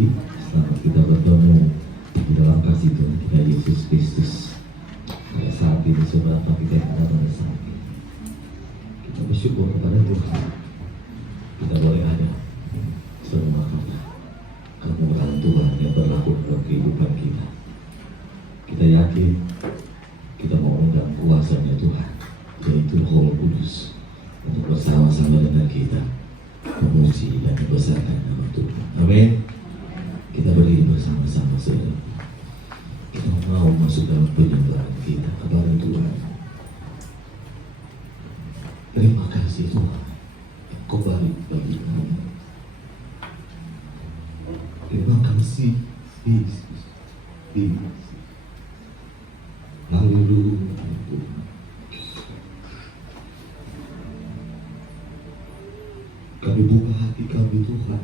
pagi, selamat kita bertemu di dalam kasih Tuhan kita Yesus Kristus. Pada saat ini saudara kita yang ada pada saat ini, kita bersyukur kepada Tuhan. Kita boleh ada semua kemurahan Tuhan yang berlaku dalam kehidupan kita. Kita yakin kita mau undang kuasanya Tuhan, yaitu Roh Kudus, untuk bersama-sama dengan kita memuji dan membesarkan nama Tuhan. Amin. Kita berdiri bersama-sama saudara. Kita mau masuk dalam penyembahan kita kepada Tuhan. Terima kasih Tuhan, Kau baik bagi kami. Terima kasih Yesus. Haleluya Tuhan. Kami buka hati kami Tuhan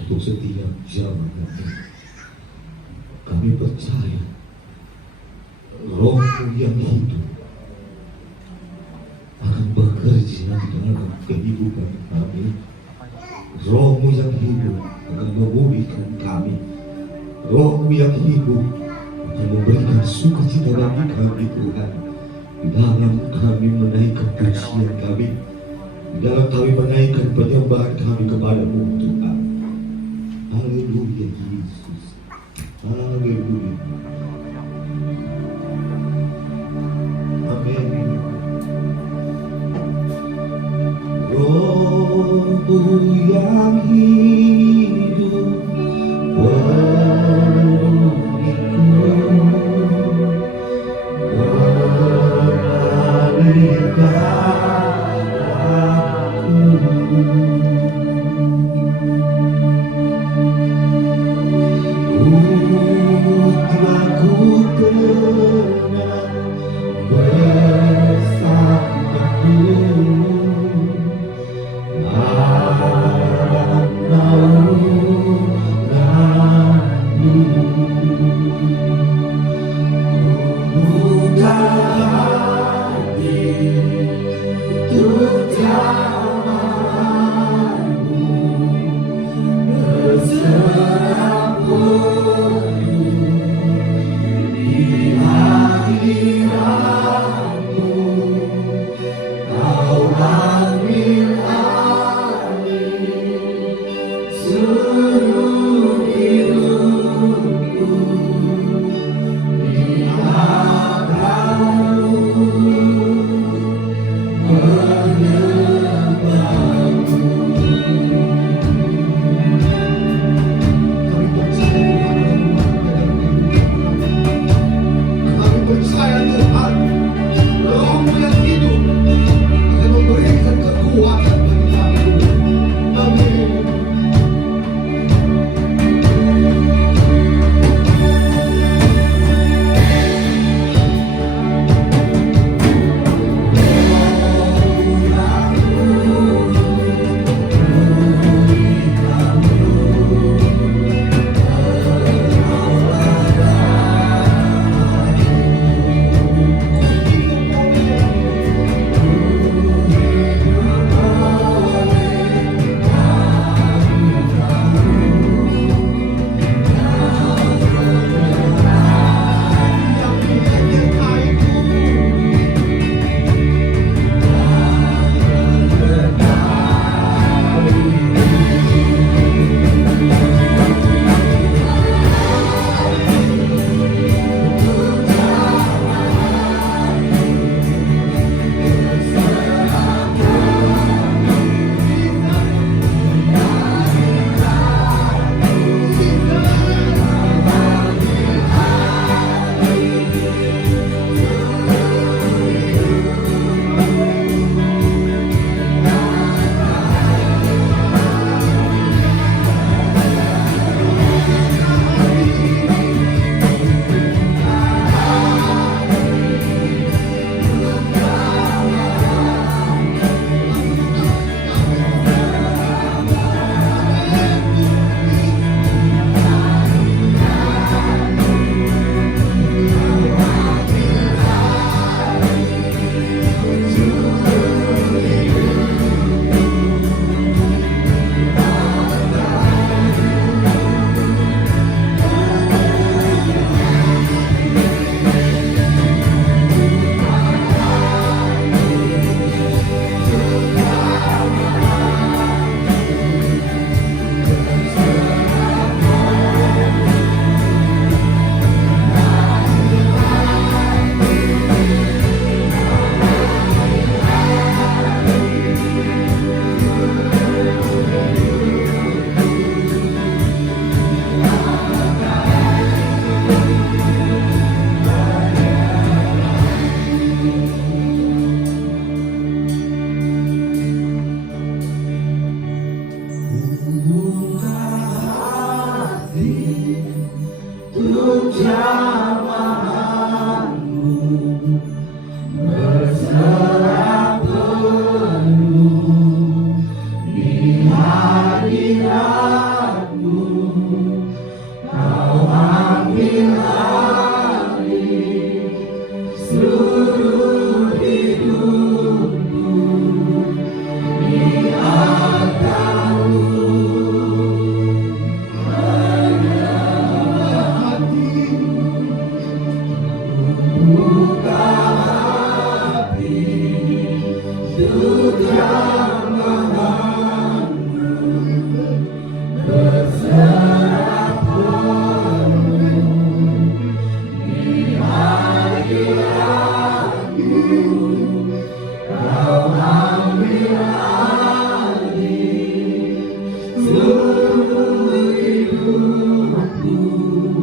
untuk setiap zaman ini. Kami percaya Roh-Mu yang hidup akan bekerja di dalam kehidupan kami. Roh-Mu yang hidup akan memulihkan kami. Roh-Mu yang hidup akan memberikan sukacita bagi kami Tuhan. Di dalam kami menaikkan pujian kami, di dalam kami menaikkan penyembahan kami kepada-Mu Tuhan. Haleluya Yesus. Haleluya. Amin. Roh-Mu yang hidup bersamaku. jamahanmu berserah penuh di hadiratmu. Kau ambil alih seluruh hidupku di atasmu. Buka hati untuk jamahanmu berserah penuh di hadiratmu. Kau ambil alih seluruh hidupku di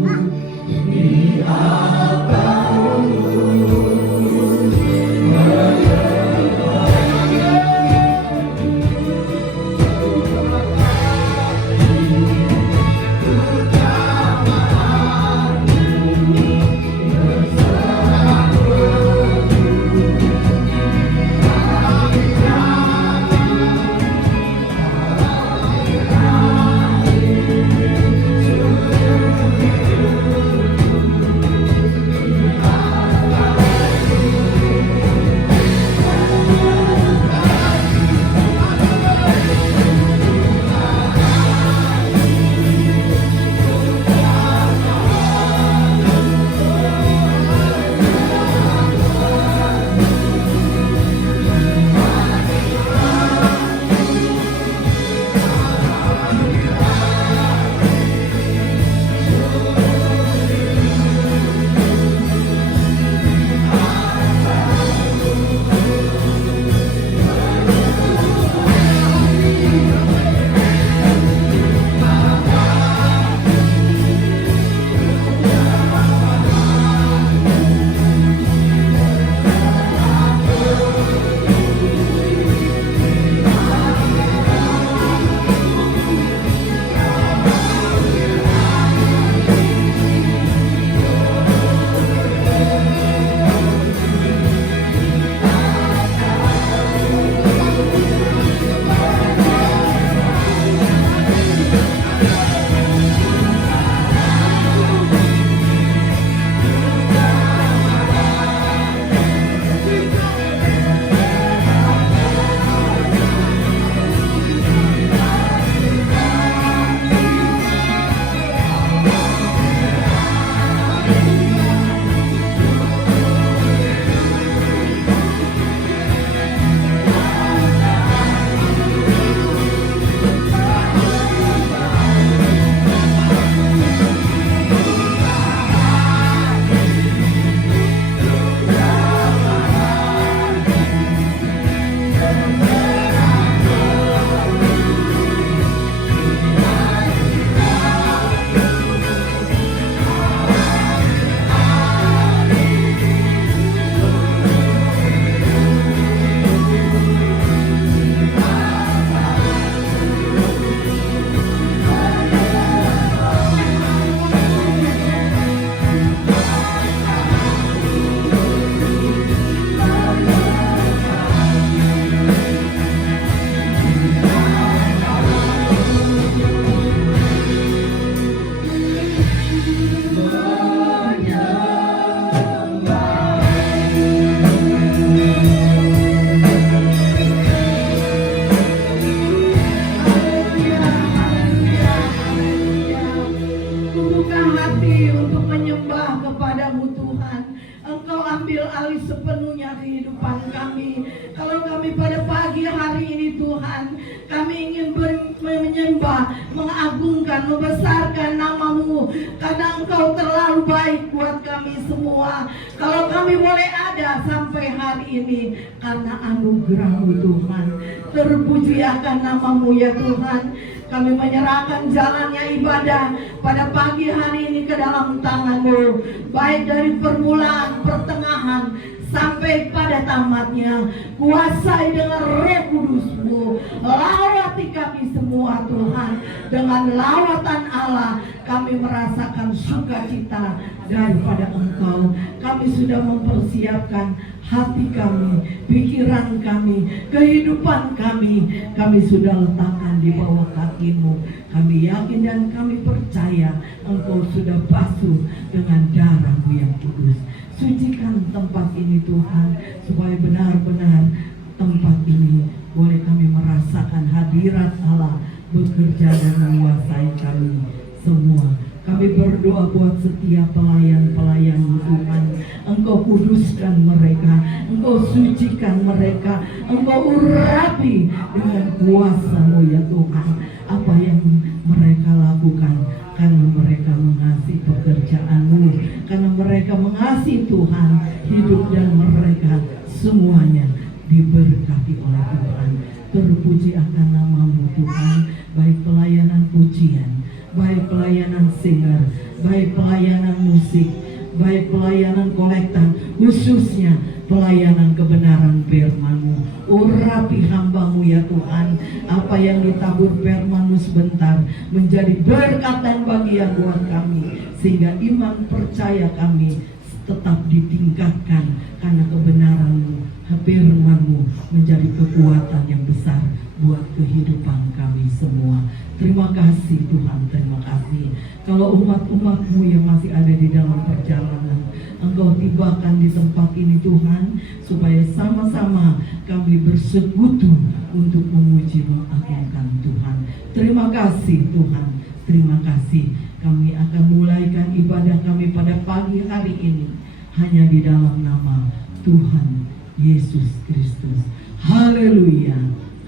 menyembah, mengagungkan, membesarkan nama-Mu, karena Engkau terlalu baik buat kami semua. Kalau kami boleh ada sampai hari ini karena anugerah-Mu Tuhan. Terpuji akan nama-Mu ya Tuhan. Kami menyerahkan jalannya ibadah pada pagi hari ini ke dalam tangan-Mu, baik dari permulaan, pertengahan, sampai pada tamatnya. Kuasai dengan Roh Kudus-Mu, lawati kami semua Tuhan. Dengan lawatan Allah kami merasakan sukacita daripada Engkau. Kami sudah mempersiapkan hati kami, pikiran kami, kehidupan kami sudah letakkan di bawah kaki-Mu. Kami yakin dan kami percaya Engkau sudah basuh dengan darah-Mu yang kudus. Sucikan tempat ini Tuhan, supaya benar-benar tempat ini boleh kami merasakan hadirat Allah bekerja dan menguasai kami semua. Kami berdoa buat setiap pelayan-pelayan Tuhan. Engkau kuduskan mereka, Engkau sucikan mereka, Engkau urapi dengan kuasa-Mu ya Tuhan. Apa yang mereka lakukan karena mereka mengasihi pekerjaan-Mu, karena mereka mengasihi Tuhan, hidup dan mereka semuanya diberkati oleh Tuhan. Terpuji akan nama-Mu Tuhan, baik pelayanan pujian, baik pelayanan singer, baik pelayanan musik, baik pelayanan kolektan, khususnya pelayanan kebenaran firman-Mu. Urapi hamba-Mu ya Tuhan, apa yang ditabur firman-Mu sebentar menjadi berkat dan bagian buat kami, sehingga iman percaya kami tetap ditingkatkan karena kebenaran-Mu. Firman-Mu menjadi kekuatan yang besar buat kehidupan kami semua. Terima kasih Tuhan, terima kasih. Kalau umat-umat-Mu yang masih ada di dalam perjalanan, Engkau tibakan di tempat ini Tuhan, supaya sama-sama kami bersekutu untuk memuji mengagungkan Tuhan. Terima kasih Tuhan, terima kasih. Kami akan mulaikan ibadah kami pada pagi hari ini hanya di dalam nama Tuhan Yesus Kristus. Haleluya,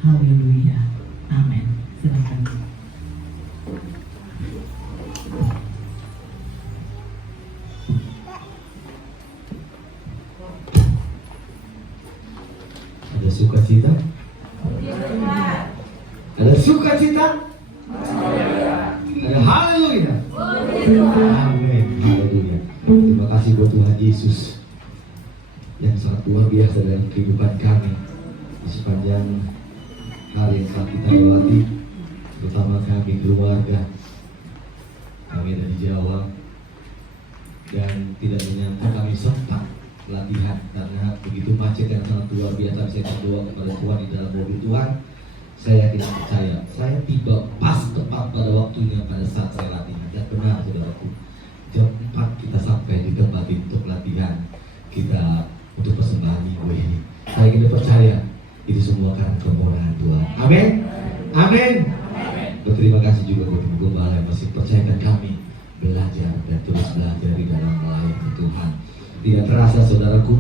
haleluya, amin. Silakan. Ada sukacita? Ada sukacita? Ada haleluya. Amin. Haleluya. Terima kasih buat Tuhan Yesus yang sangat luar biasa dalam kehidupan kami di sepanjang hari yang telah kita lewati, terutama kami keluarga. Kami dari Jawa dan tidak menyangka kami sempat latihan karena begitu macet yang sangat luar biasa. Saya berdoa kepada Tuhan di dalam mobil Tuhan. Saya tidak percaya, saya tiba pas tepat pada waktunya pada saat saya latihan. Dan benar saudaraku, jam 4 kita sampai di tempat untuk latihan kita untuk persembahan minggu ini. Saya tidak percaya itu semua karena kemurahan Tuhan. Amin. Amin. Berterima kasih juga buat Ibu Gembala yang masih percayakan kami belajar dan terus belajar di dalam melayani Tuhan. Tidak terasa saudaraku,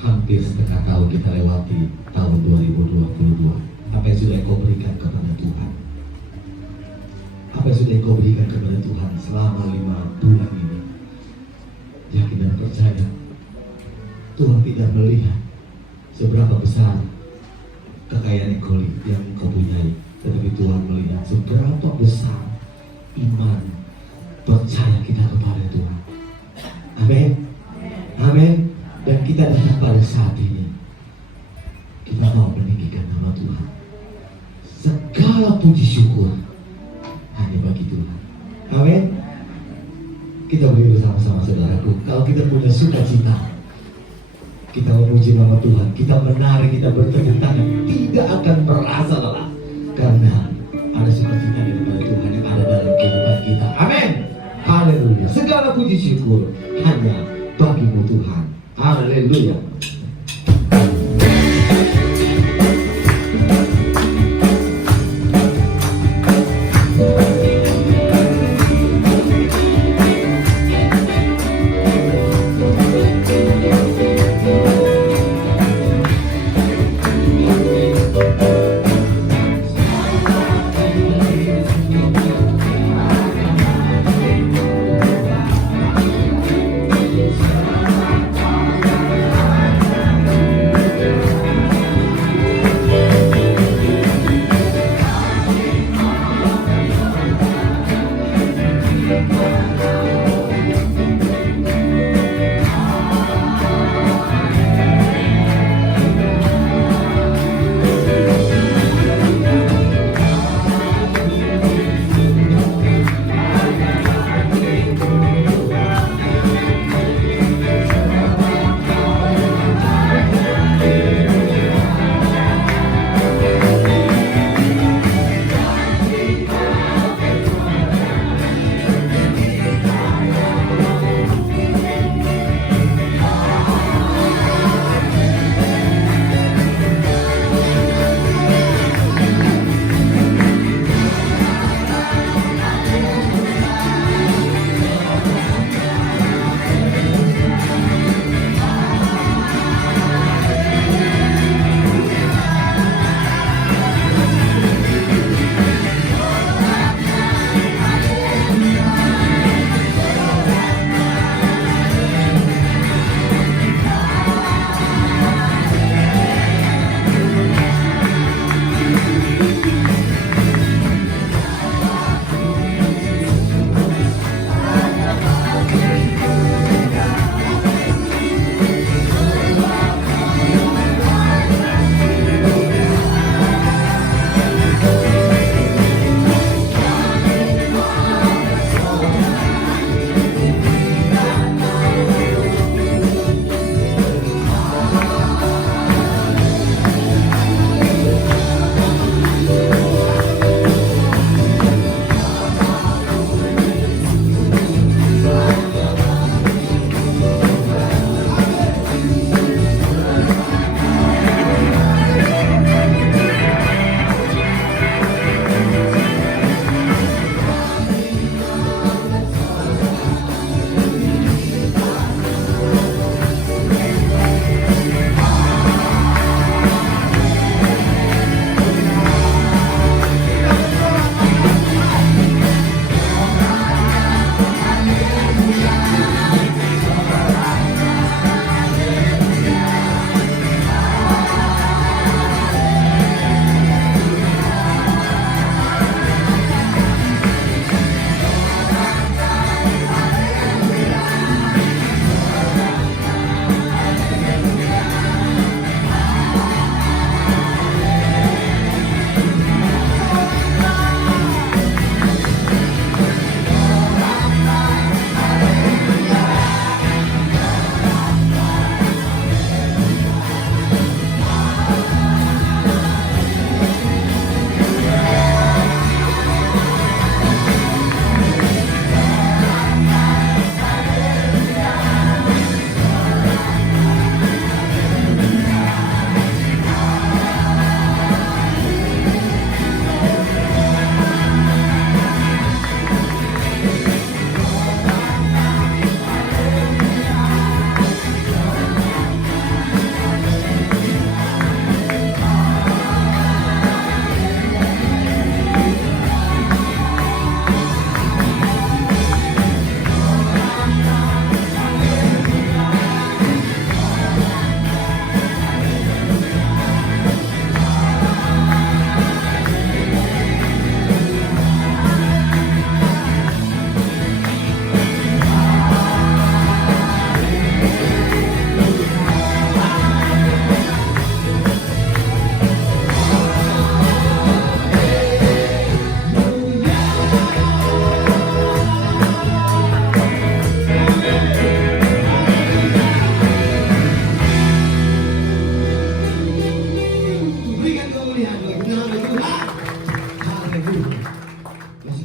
hampir setengah tahun kita lewati tahun 2022. Apa yang sudah Engkau berikan kepada Tuhan? Apa yang sudah Engkau berikan kepada Tuhan selama 5 bulan ini? Yakin dan percaya Tuhan tidak melihat seberapa besar kekayaan yang Engkau punyai, tetapi Tuhan melihat seberapa besar iman percaya kita kepada Tuhan. Amin. Amin. Dan kita datang pada saat ini, kita mau meninggikan nama Tuhan. Segala puji syukur hanya bagi Tuhan. Amin. Kita beri bersama-sama saudaraku. Kalau kita punya sukacita, kita memuji nama Tuhan, kita menari, kita bertepuk tangan, tidak akan merasa lelah karena ada sukacita daripada Tuhan yang ada dalam kehidupan kita. Amin. Haleluya. Segala puji syukur hanya bagi-Mu Tuhan. Haleluya.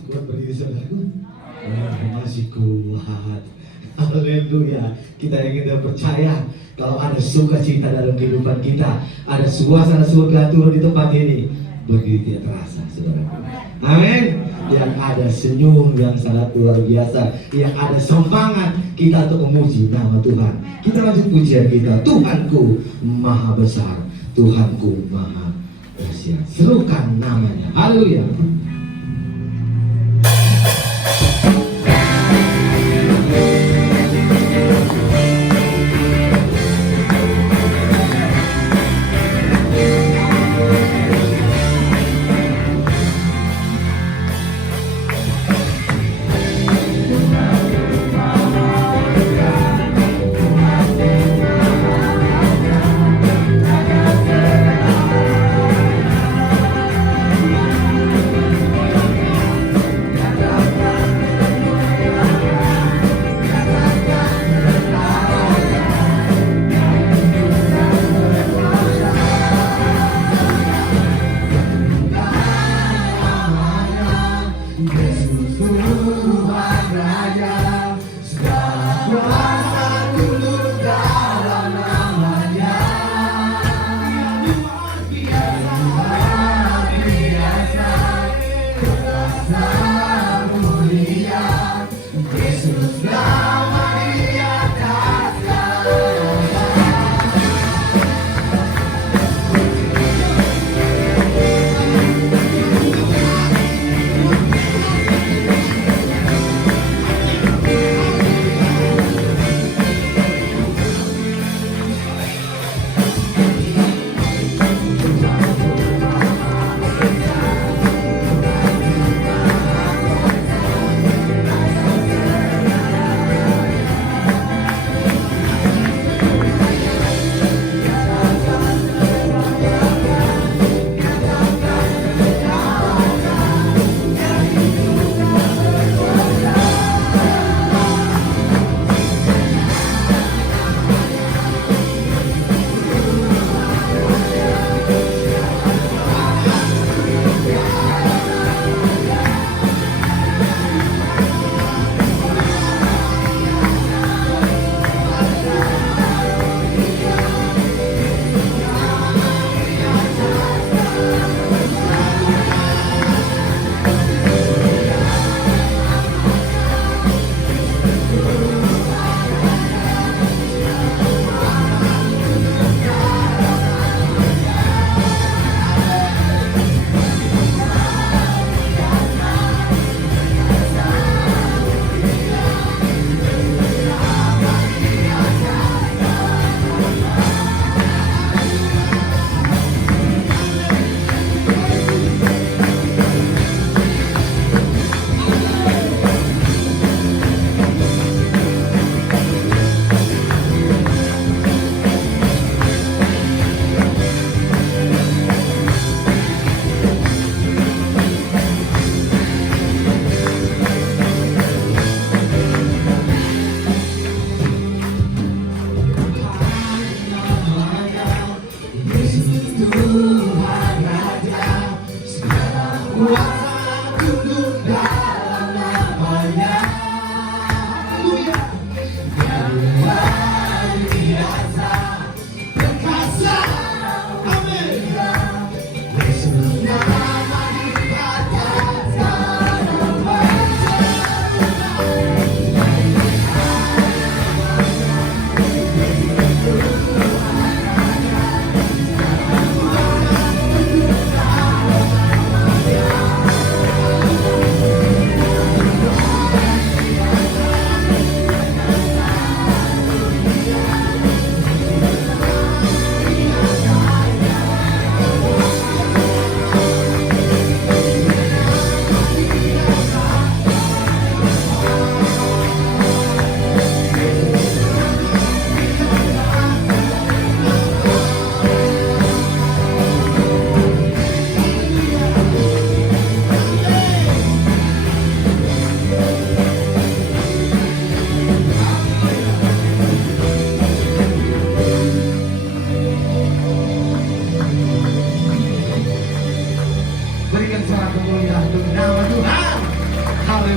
Kuat berdiri saudaraku? Masih kuat. Haleluya. Kita ingin dan percaya kalau ada sukacita dalam kehidupan kita, ada suasana surga turun di tempat ini, berdiri tidak terasa, saudaraku. Amin. Yang ada senyum yang sangat luar biasa, yang ada semangat kita untuk memuji nama Tuhan. Kita lanjut pujian kita. Tuhanku maha besar, Tuhanku maha dahsyat. Serukan namanya. Haleluya.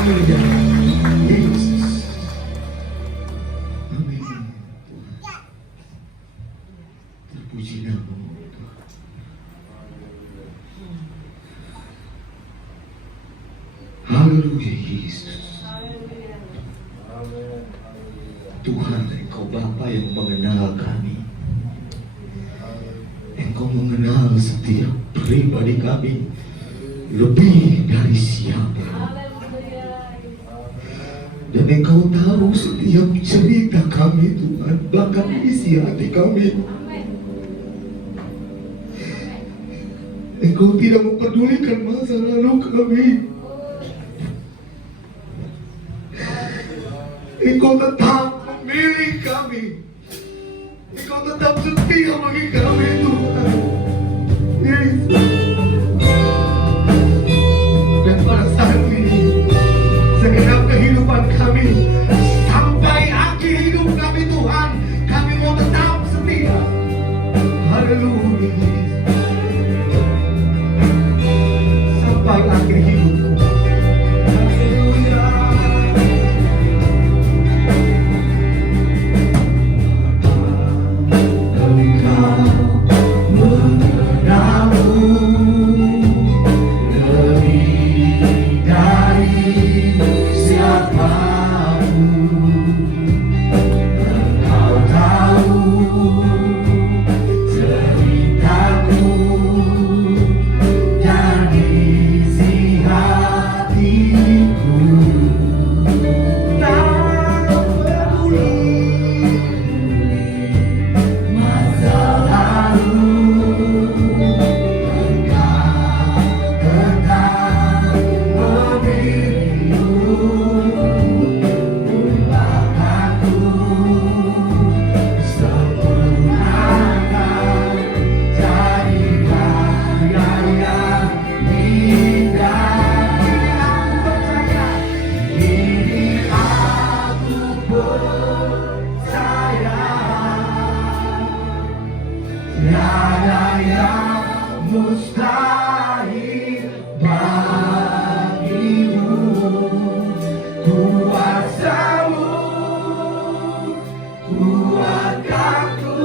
Haleluya. Yesus. Amin. Tuhan. Terpuji namamu Tuhan. Haleluya Yesus. Tuhan, Engkau Bapa yang mengenal kami. Engkau mengenal setiap pribadi kami lebih dari siapa. Dan Engkau tahu setiap cerita kami Tuhan, bahkan isi hati kami. Engkau tidak mempedulikan masa lalu kami. Engkau tetap memilih kami. Engkau tetap setia bagi kami Tuhan. Yesus. Dan pada saat ini, segenap kehidupan kami, sampai akhir hidup kami Tuhan, kami mau tetap setia. Haleluya. Sampai akhir hidupku. Haleluya. Mustahil bagimu, kuasamu kuatkanku,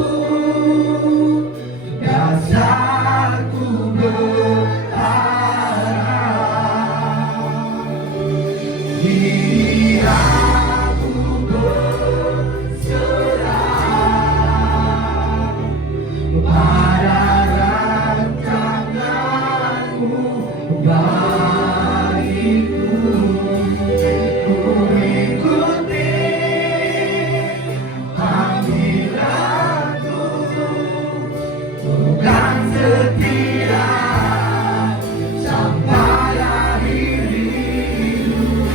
dasarku berharap. Diri aku berserah pada bagiku, ku ikuti panggilanku, bukan setia sampai akhir hidupku.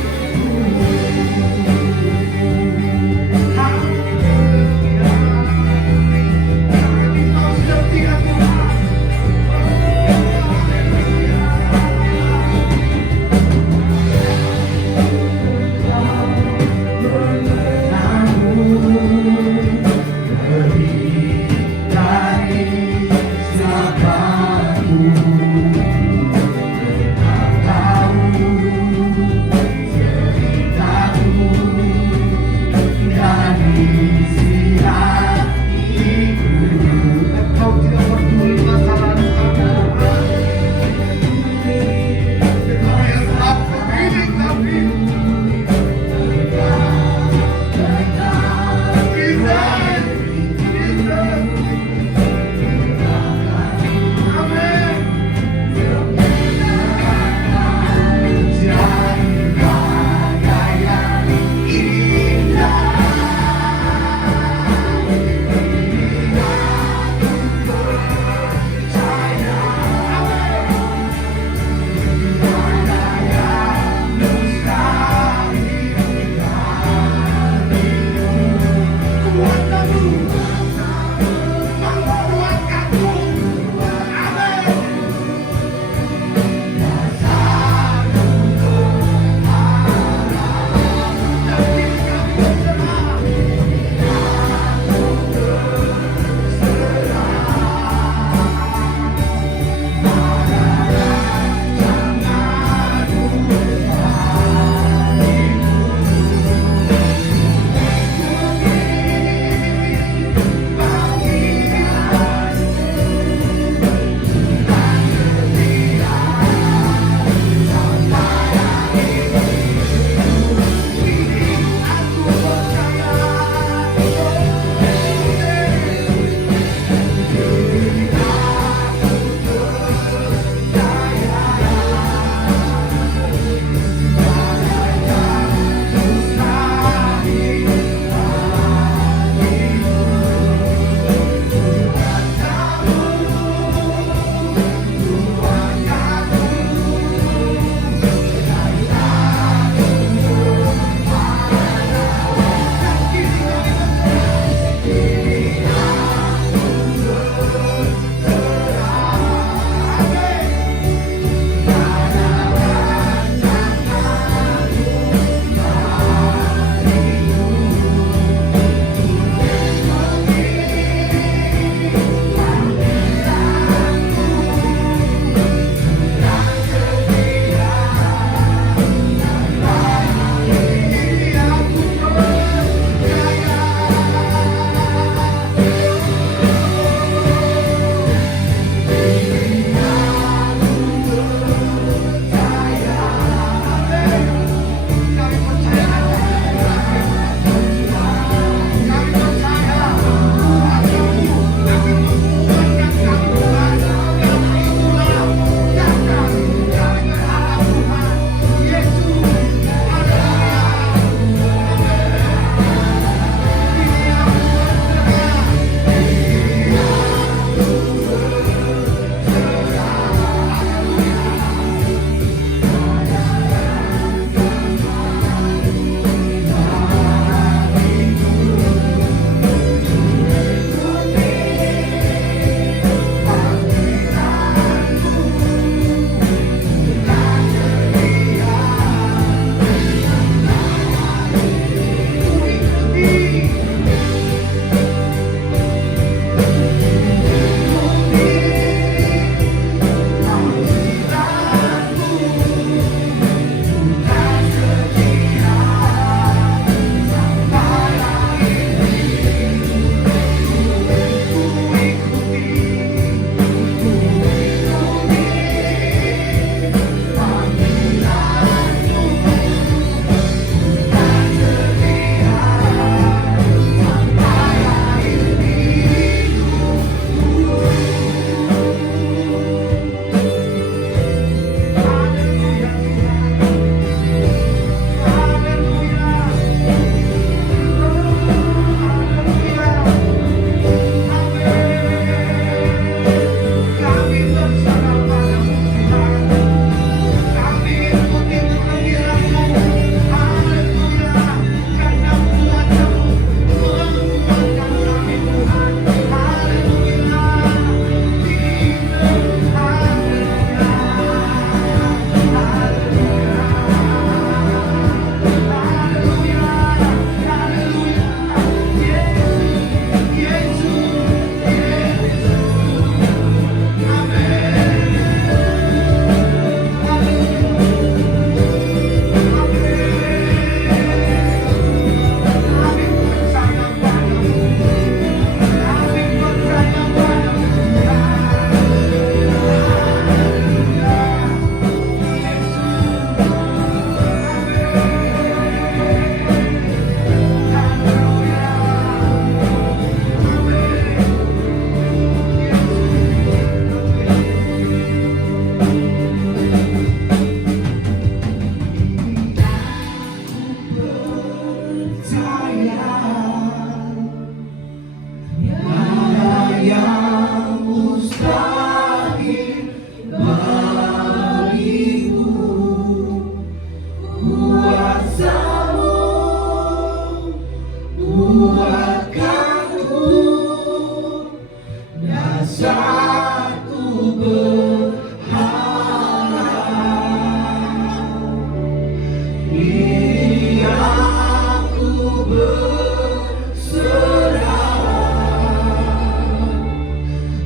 Ini aku berserah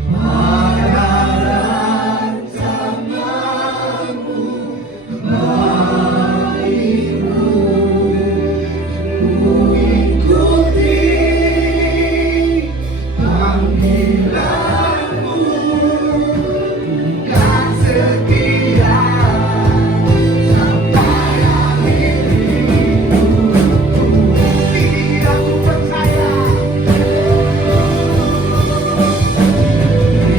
pada rancanganmu baikmu. Ku ikuti panggilanmu, kan setia sampai akhir hidupku. Ini aku percaya, ini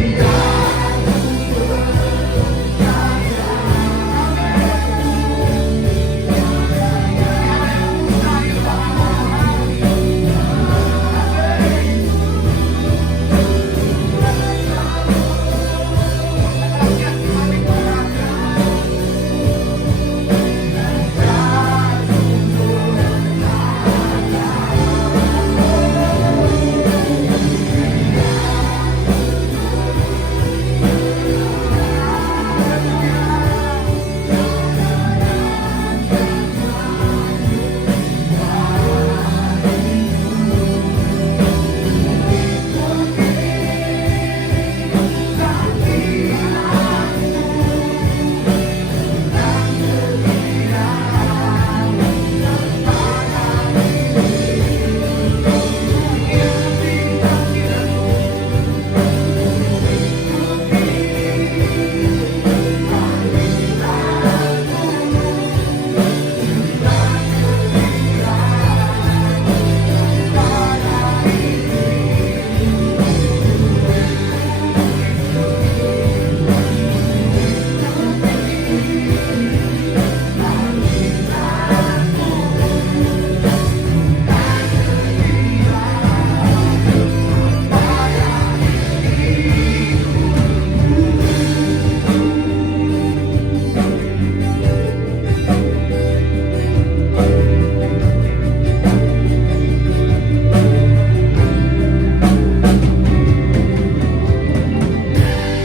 aku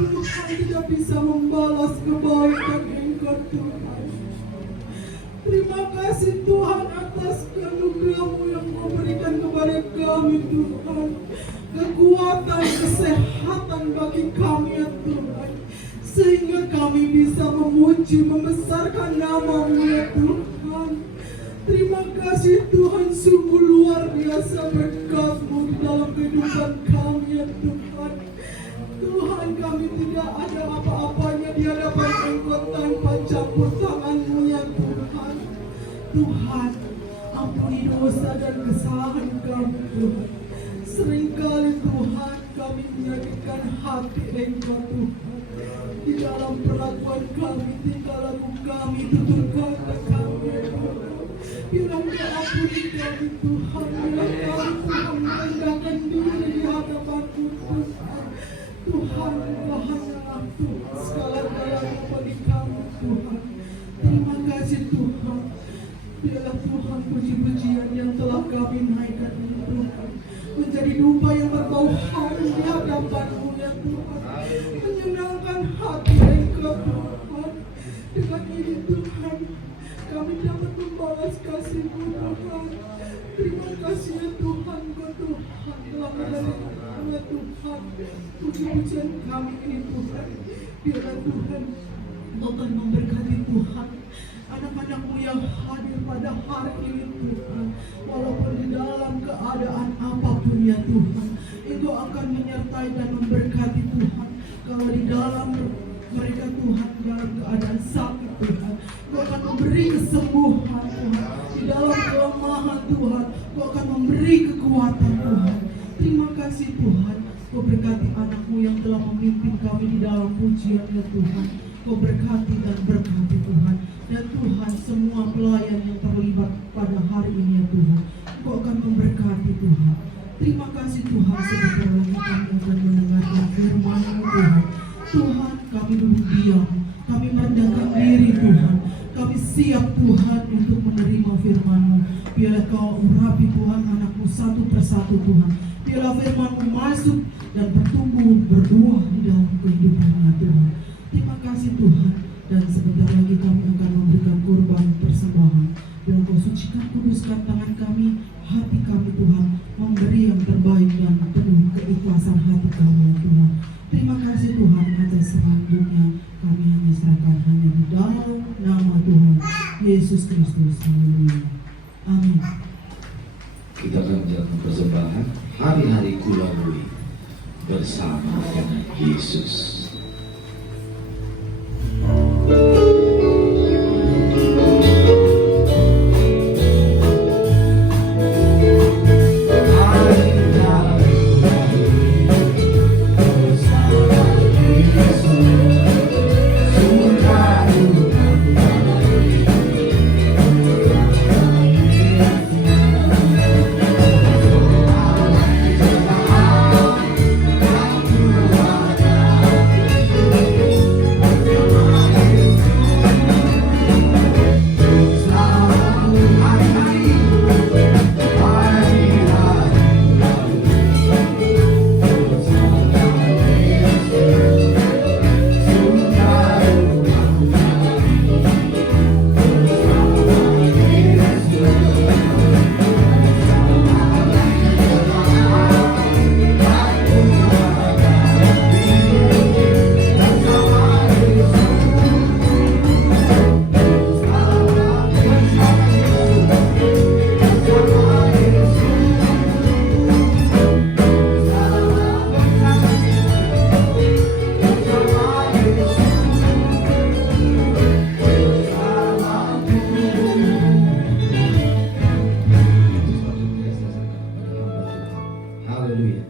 Tuhan tidak bisa membalas kebaikan Engkau Tuhan. Terima kasih Tuhan atas anugerah-Mu yang Kau berikan kepada kami Tuhan. Kekuatan, kesehatan bagi kami ya Tuhan, sehingga kami bisa memuji, membesarkan nama-Mu ya Tuhan. Terima kasih Tuhan, sungguh luar biasa berkat-Mu di dalam kehidupan kami ya Tuhan. Tuhan, kami tidak ada apa-apanya di hadapan Engkau tanpa campur tangan-Mu ya Tuhan. Tuhan, ampuni dosa dan kesalahan kami Tuhan. Seringkali Tuhan kami menyakitkan hati Engkau Tuhan. Di dalam perlakuan kami, tingkah laku kami, tutur kata kami ya Tuhan. Biarlah Engkau ampuni kami Tuhan. Biarlah kami Tuhan merendahkan diri di hadapan-Mu Tuhan. Tuhan, Engkau hanyalah Tuhan segala-galanya bagi kami Tuhan. Terima kasih Tuhan. Biarlah Tuhan puji-pujian yang telah kami naikkan ini Tuhan menjadi dupa yang berbau harum di hadapan-Mu ya Tuhan. Menyenangkan hati Engkau Tuhan. Dengan ini Tuhan, kami dapat membalas kasih-Mu Tuhan. Terima kasih ya Tuhan, Kau Tuhan telah menerima ya Tuhan puji-pujian kami ini Tuhan. Biarlah Tuhan Tuhan memberkati Tuhan anak-anak-Mu yang hadir pada hari ini Tuhan. Walaupun di dalam keadaan apapun ya Tuhan, Engkau akan menyertai dan memberkati Tuhan. Kalau di dalam mereka Tuhan dalam keadaan sakit Tuhan, Engkau akan memberi kesembuhan Tuhan. Di dalam kelemahan Tuhan, Engkau akan memberi kekuatan Tuhan. Terima kasih Tuhan. Kau berkati anak-Mu yang telah memimpin kami di dalam pujian ya Tuhan. Kau berkati dan berkati Tuhan. Dan Tuhan, semua pelayan yang terlibat pada hari ini ya Tuhan, Kau akan memberkati Tuhan. Terima kasih Tuhan, sebentar lagi kami akan mendengar Tuhan. Tuhan, kami duduk diam, kami merendahkan diri Tuhan. Kami siap Tuhan untuk menerima firman-Mu. Biarlah Kau urapi Tuhan anak-Mu satu persatu Tuhan. Biarlah firman-Mu masuk dan bertumbuh berbuah di dalam kehidupannya Tuhan. Terima kasih Tuhan. Dan sebentar lagi kami akan memberikan kurban persembahan. Biarlah Kau sucikan, kuduskan tangan kami, hati kami Tuhan, memberi yang terbaik dan penuh keikhlasan hati kami Tuhan. Terima kasih Tuhan, atas selanjutnya kami hanya serahkan hanya di dalam nama Tuhan Yesus Kristus. Haleluya. Amin. Kita akan menjalankan persembahan hari-hari kulalui bersama dengan Yesus. Haleluya.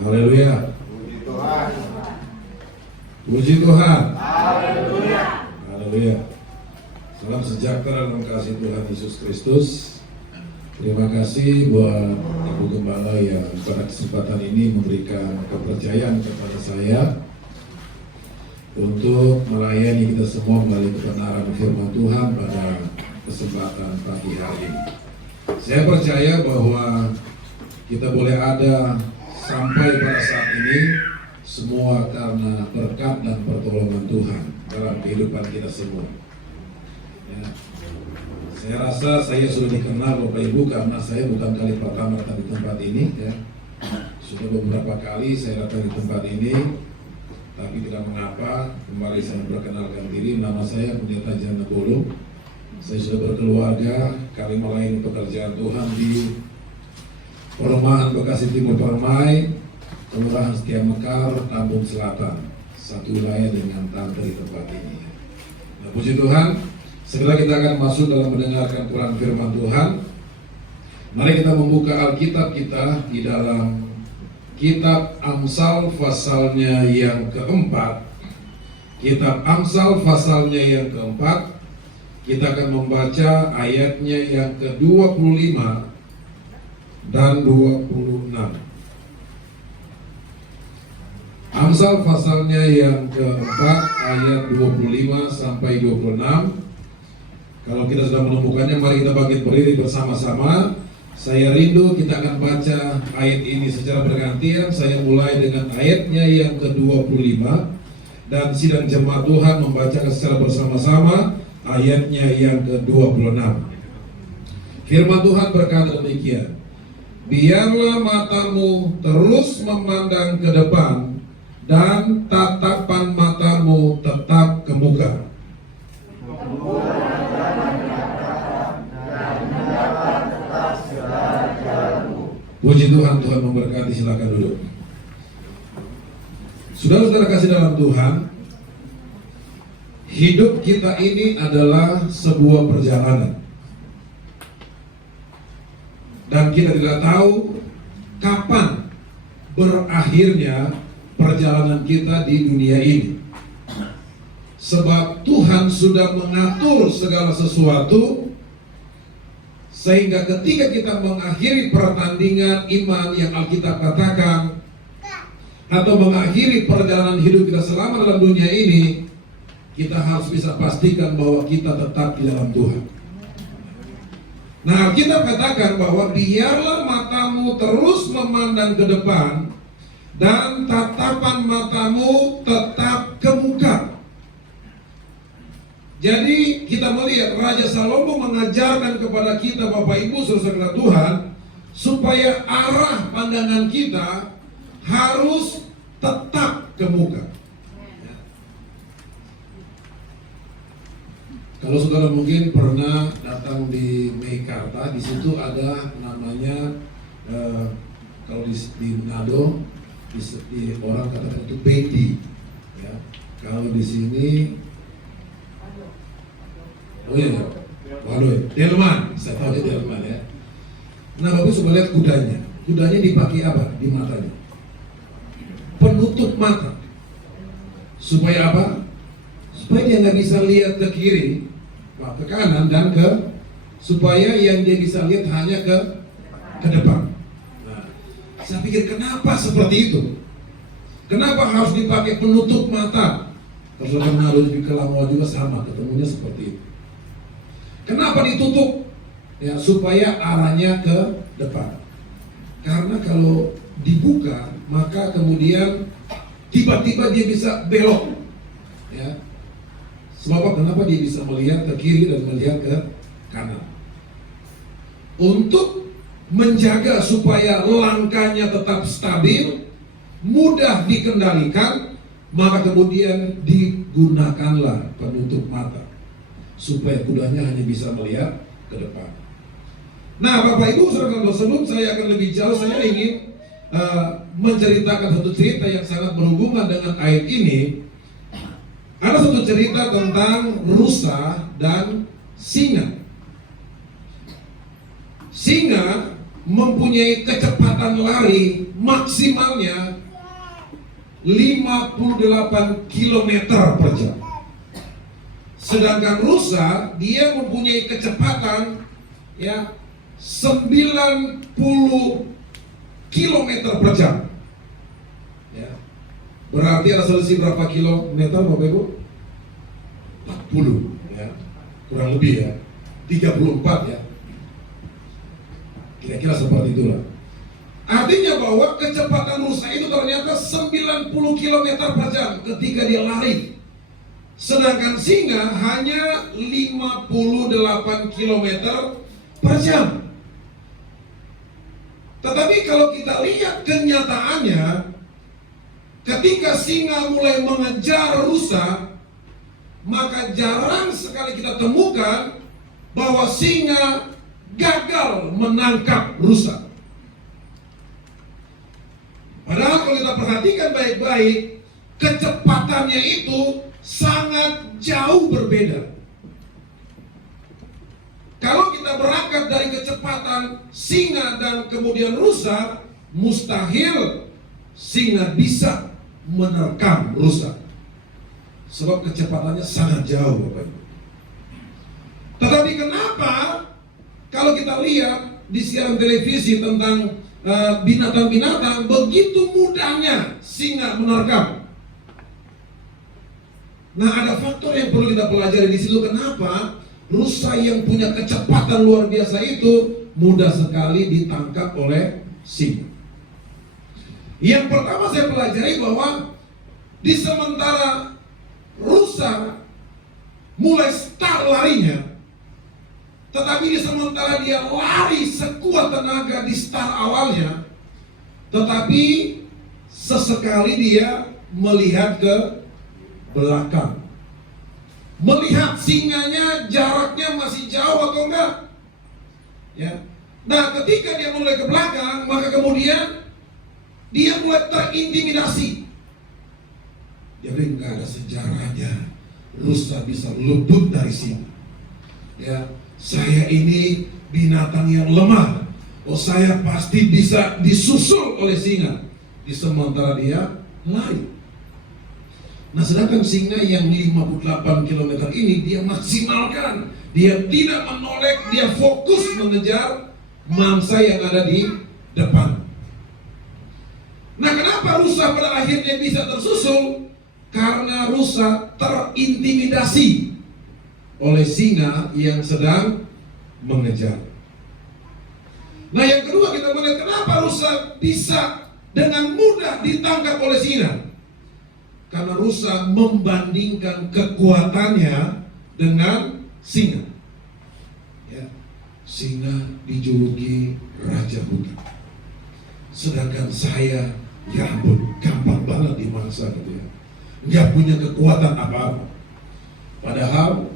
Haleluya. Puji Tuhan. Haleluya. Salam sejahtera dan kasih Tuhan Yesus Kristus. Terima kasih buat Ibu Gembala yang pada kesempatan ini memberikan kepercayaan kepada saya untuk melayani kita semua melalui kebenaran firman Tuhan pada kesempatan pagi hari ini. Saya percaya bahwa kita boleh ada sampai pada saat ini semua karena berkat dan pertolongan Tuhan dalam kehidupan kita semua. Ya. Saya rasa saya sudah dikenal Bapak Ibu karena saya bukan kali pertama datang di tempat ini. Ya. Sudah beberapa kali saya datang di tempat ini, tapi tidak mengapa. Kembali saya perkenalkan diri, nama saya Pendeta Jana Bolo. Saya sudah berkeluarga, kami melayani pekerjaan Tuhan di Perumahan Bekasi Timur Permai, Kelurahan Setia Mekar, Tambun Selatan, satu wilayah dengan tante di tempat ini. Nah, puji Tuhan, segera kita akan masuk dalam mendengarkan Quran firman Tuhan. Mari kita membuka Alkitab kita di dalam Kitab Amsal pasalnya yang keempat. Kitab Amsal pasalnya yang keempat. Kita akan membaca ayatnya yang ke-25 dan 26. Amsal pasalnya yang keempat ayat 25 sampai 26. Kalau kita sudah menemukannya, mari kita bangkit berdiri bersama-sama. Saya rindu kita akan baca ayat ini secara bergantian. Saya mulai dengan ayatnya yang ke-25 dan sidang jemaat Tuhan membacakan secara bersama-sama ayatnya yang ke-26. Firman Tuhan berkata demikian: biarlah matamu terus memandang ke depan dan tatapan matamu tetap ke muka. Puji Tuhan, Tuhan memberkati, silakan duduk. Saudara-saudara kasih dalam Tuhan, hidup kita ini adalah sebuah perjalanan. Dan kita tidak tahu kapan berakhirnya perjalanan kita di dunia ini. Sebab Tuhan sudah mengatur segala sesuatu, sehingga ketika kita mengakhiri pertandingan iman yang Alkitab katakan, atau mengakhiri perjalanan hidup kita selama dalam dunia ini, kita harus bisa pastikan bahwa kita tetap di dalam Tuhan. Nah, Alkitab katakan bahwa biarlah matamu terus memandang ke depan dan tatapan matamu tetap ke muka. Jadi kita melihat Raja Salomo mengajarkan kepada kita, Bapak Ibu saudara Tuhan, supaya arah pandangan kita harus tetap ke muka. Kalau saudara mungkin pernah datang di Meikarta, di situ ada namanya kalau di Manado, di orang katakan itu Beti. Ya. Kalau di sini, oh iya, waduh, delman, saya tahu dia delman ya. Nah, Bapak coba lihat kudanya. Kudanya dipakai apa? Di matanya. Penutup mata. Supaya apa? Supaya dia nggak bisa lihat ke kiri, ke kanan dan supaya yang dia bisa lihat hanya ke depan. Nah, saya pikir kenapa seperti itu? Kenapa harus dipakai penutup mata? Kalau Manado di Kelamoa juga sama, ketemunya seperti itu. Kenapa ditutup? Ya, supaya arahnya ke depan. Karena kalau dibuka, maka kemudian tiba-tiba dia bisa belok. Ya. Sebab kenapa dia bisa melihat ke kiri dan melihat ke kanan? Untuk menjaga supaya langkahnya tetap stabil, mudah dikendalikan, maka kemudian digunakanlah penutup mata supaya kudanya hanya bisa melihat ke depan. Nah, Bapak Ibu saudara, sebelum saya akan lebih jauh, saya ingin menceritakan satu cerita yang sangat berhubungan dengan ayat ini. Ada satu cerita tentang rusa dan singa. Singa mempunyai kecepatan lari maksimalnya 58 km per jam. Sedangkan rusa dia mempunyai kecepatan ya 90 km per jam. Ya. Berarti ada selisih berapa kilometer Bapak Ibu? 40 ya. Kurang lebih ya. 34 ya. Kira-kira seperti itulah. Artinya bahwa kecepatan rusa itu ternyata 90 km per jam ketika dia lari. Sedangkan singa hanya 58 km per jam. Tetapi kalau kita lihat kenyataannya, ketika singa mulai mengejar rusa, maka jarang sekali kita temukan bahwa singa gagal menangkap rusa. Padahal kalau kita perhatikan baik-baik, kecepatannya itu sangat jauh berbeda. Kalau kita berangkat dari kecepatan singa dan kemudian rusa, mustahil singa bisa menerkam rusa. Sebab kecepatannya sangat jauh, Bapak Ibu. Tetapi kenapa kalau kita lihat di siaran televisi tentang binatang-binatang, begitu mudahnya singa menerkam? Nah, ada faktor yang perlu kita pelajari di situ. Kenapa rusa yang punya kecepatan luar biasa itu mudah sekali ditangkap oleh singa? Yang pertama saya pelajari bahwa di sementara rusa mulai start larinya, tetapi di sementara dia lari sekuat tenaga di start awalnya, tetapi sesekali dia melihat ke belakang, melihat singanya jaraknya masih jauh atau enggak. Ya. Nah, ketika dia mulai ke belakang, maka kemudian dia mulai terintimidasi. Jadi nggak ada sejarahnya rusa bisa luput dari singa. Ya, saya ini binatang yang lemah. Oh, saya pasti bisa disusul oleh singa. Di sementara dia lari. Nah, sedangkan singa yang 58 km ini dia maksimalkan. Dia tidak menoleh, dia fokus mengejar mangsa yang ada di depan. Nah, kenapa rusa pada akhirnya bisa tersusul? Karena rusa terintimidasi oleh singa yang sedang mengejar. Nah, yang kedua kita melihat kenapa rusa bisa dengan mudah ditangkap oleh singa. Karena rusa membandingkan kekuatannya dengan singa. Ya, singa dijuluki raja hutan. Sedangkan saya, ya ampun, gampang banget dimangsa gitu ya. Nggak punya kekuatan apa-apa. Padahal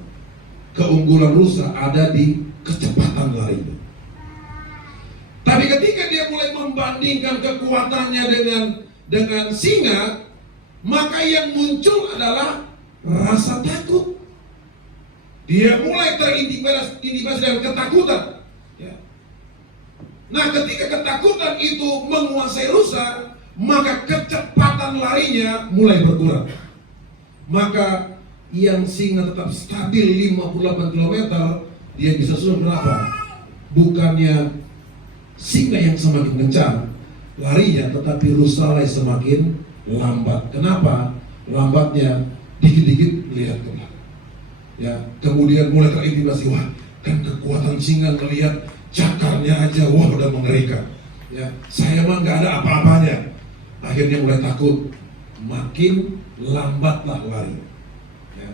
keunggulan rusa ada di kecepatan larinya. Tapi ketika dia mulai membandingkan kekuatannya dengan singa, maka yang muncul adalah rasa takut. Dia mulai terintimidasi dengan ketakutan. Ya. Nah, ketika ketakutan itu menguasai rusa, maka kecepatan larinya mulai berkurang. Maka yang singa tetap stabil 58 km, dia bisa susul berapa? Bukannya singa yang semakin kencang larinya, tetapi rusa semakin lambat. Kenapa? Lambatnya dikit-dikit lihat ke belakang. Ya, kemudian mulai terintimidasi. Wah, kan kekuatan singa melihat cakarnya aja, wah udah mengerikan. Ya, saya mah nggak ada apa-apanya. Akhirnya mulai takut, makin lambatlah lari. Ya.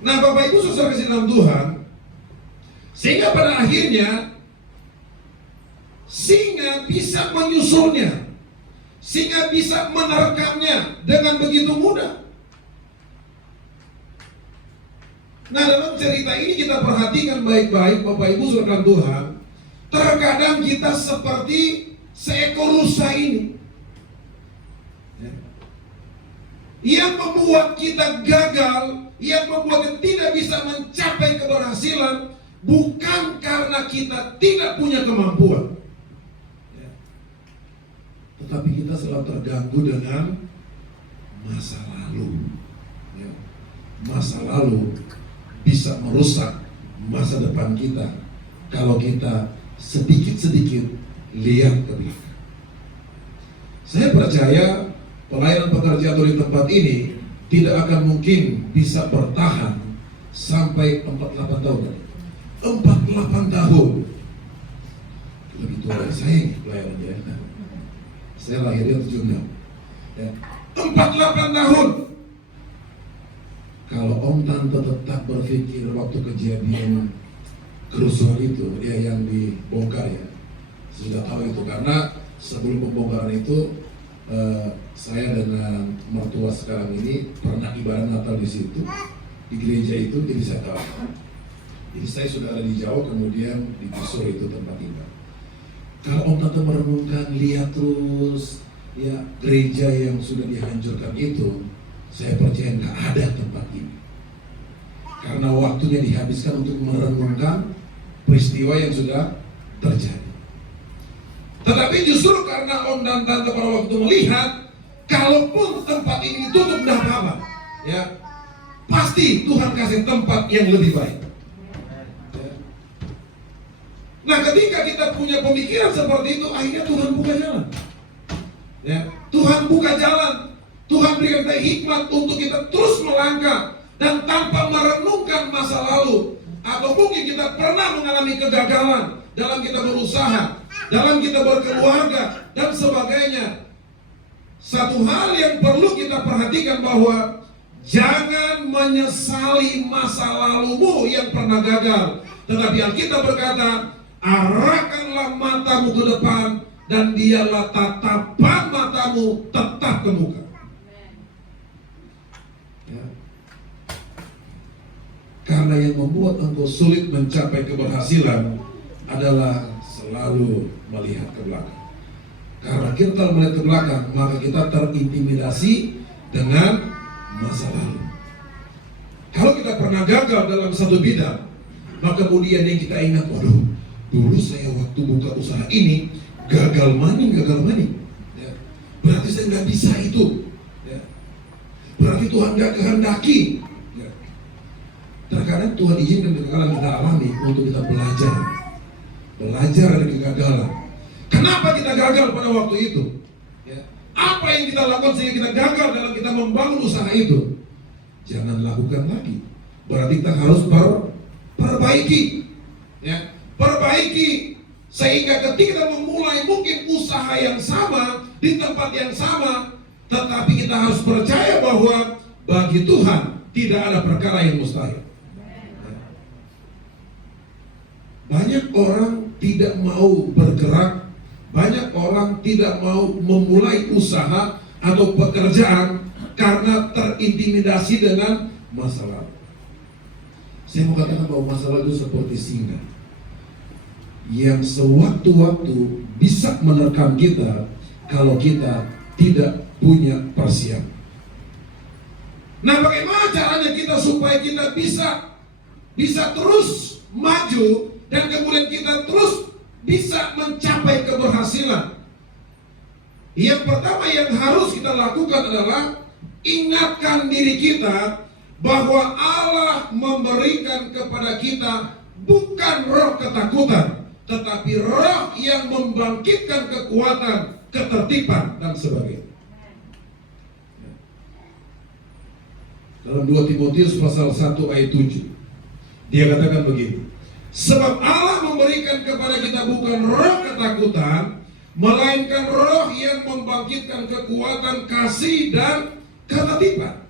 Nah, Bapak Ibu saudara kasih dalam Tuhan, sehingga pada akhirnya singa bisa menyusulnya, singa bisa menerkamnya dengan begitu mudah. Nah, dalam cerita ini kita perhatikan baik-baik, Bapak Ibu saudara Tuhan, terkadang kita seperti seekor rusa ini. Yang membuat kita gagal, yang membuat kita tidak bisa mencapai keberhasilan, bukan karena kita tidak punya kemampuan, ya, tetapi kita selalu terganggu dengan masa lalu. Ya. Masa lalu bisa merusak masa depan kita kalau kita sedikit-sedikit lihat ke belakang. Saya percaya pelayanan pekerjaan di tempat ini tidak akan mungkin bisa bertahan sampai 48 tahun. 48 tahun. Lebih tua dari saya ini pelayanannya. Saya lahirnya 76. Ya. 48 tahun. Kalau Om Tante tetap berpikir waktu kejadian kerusuhan itu, ya yang dibongkar ya, sudah tahu itu karena sebelum pembongkaran itu saya dengan mertua sekarang ini pernah ibadah Natal di situ, di gereja itu, jadi saya tahu. Jadi saya sudah ada di Jawa, kemudian di Gusur itu tempat ibadah. Kalau Om Tante merenungkan, lihat terus ya gereja yang sudah dihancurkan itu, saya percaya nggak ada tempat ini. Karena waktunya dihabiskan untuk merenungkan peristiwa yang sudah terjadi. Tetapi justru karena Om dan Tante pada waktu melihat, kalaupun tempat ini ditutup tidak apa-apa, ya pasti Tuhan kasih tempat yang lebih baik. Ya. Nah, ketika kita punya pemikiran seperti itu, akhirnya Tuhan buka jalan. Ya, Tuhan buka jalan, Tuhan berikan kita hikmat untuk kita terus melangkah dan tanpa merenungkan masa lalu, atau mungkin kita pernah mengalami kegagalan dalam kita berusaha, dalam kita berkeluarga dan sebagainya. Satu hal yang perlu kita perhatikan bahwa jangan menyesali masa lalumu yang pernah gagal, tetapi Alkitab berkata, arahkanlah matamu ke depan dan dialah tatapan matamu tetap ke muka. Ya. Karena yang membuat engkau sulit mencapai keberhasilan adalah selalu melihat ke belakang. Karena kita melihat ke belakang, maka kita terintimidasi dengan masa lalu. Kalau kita pernah gagal dalam satu bidang, maka kemudian yang kita ingat, waduh, dulu saya waktu buka usaha ini gagal maning. Ya. Berarti saya nggak bisa itu. Ya. Berarti Tuhan nggak kehendaki. Ya. Terkadang Tuhan izinkan kegagalan kita alami untuk kita belajar dari kegagalan. Kenapa kita gagal pada waktu itu? Ya. Apa yang kita lakukan sehingga kita gagal dalam kita membangun usaha itu? Jangan lakukan lagi. Berarti kita harus perbaiki, ya, perbaiki sehingga ketika kita memulai mungkin usaha yang sama di tempat yang sama, tetapi kita harus percaya bahwa bagi Tuhan tidak ada perkara yang mustahil. Banyak orang tidak mau bergerak, banyak orang tidak mau memulai usaha atau pekerjaan karena terintimidasi dengan masalah. Saya mau katakan bahwa masalah itu seperti singa yang sewaktu-waktu bisa menerkam kita kalau kita tidak punya persiapan. Nah, bagaimana caranya kita supaya kita bisa terus maju dan kemudian kita terus bisa mencapai keberhasilan? Yang pertama yang harus kita lakukan adalah ingatkan diri kita bahwa Allah memberikan kepada kita bukan roh ketakutan, tetapi roh yang membangkitkan kekuatan, ketertiban, dan sebagainya. Dalam 2 Timotius pasal 1 ayat 7, dia katakan begini, sebab Allah memberikan kepada kita bukan roh ketakutan, melainkan roh yang membangkitkan kekuatan, kasih, dan ketertiban.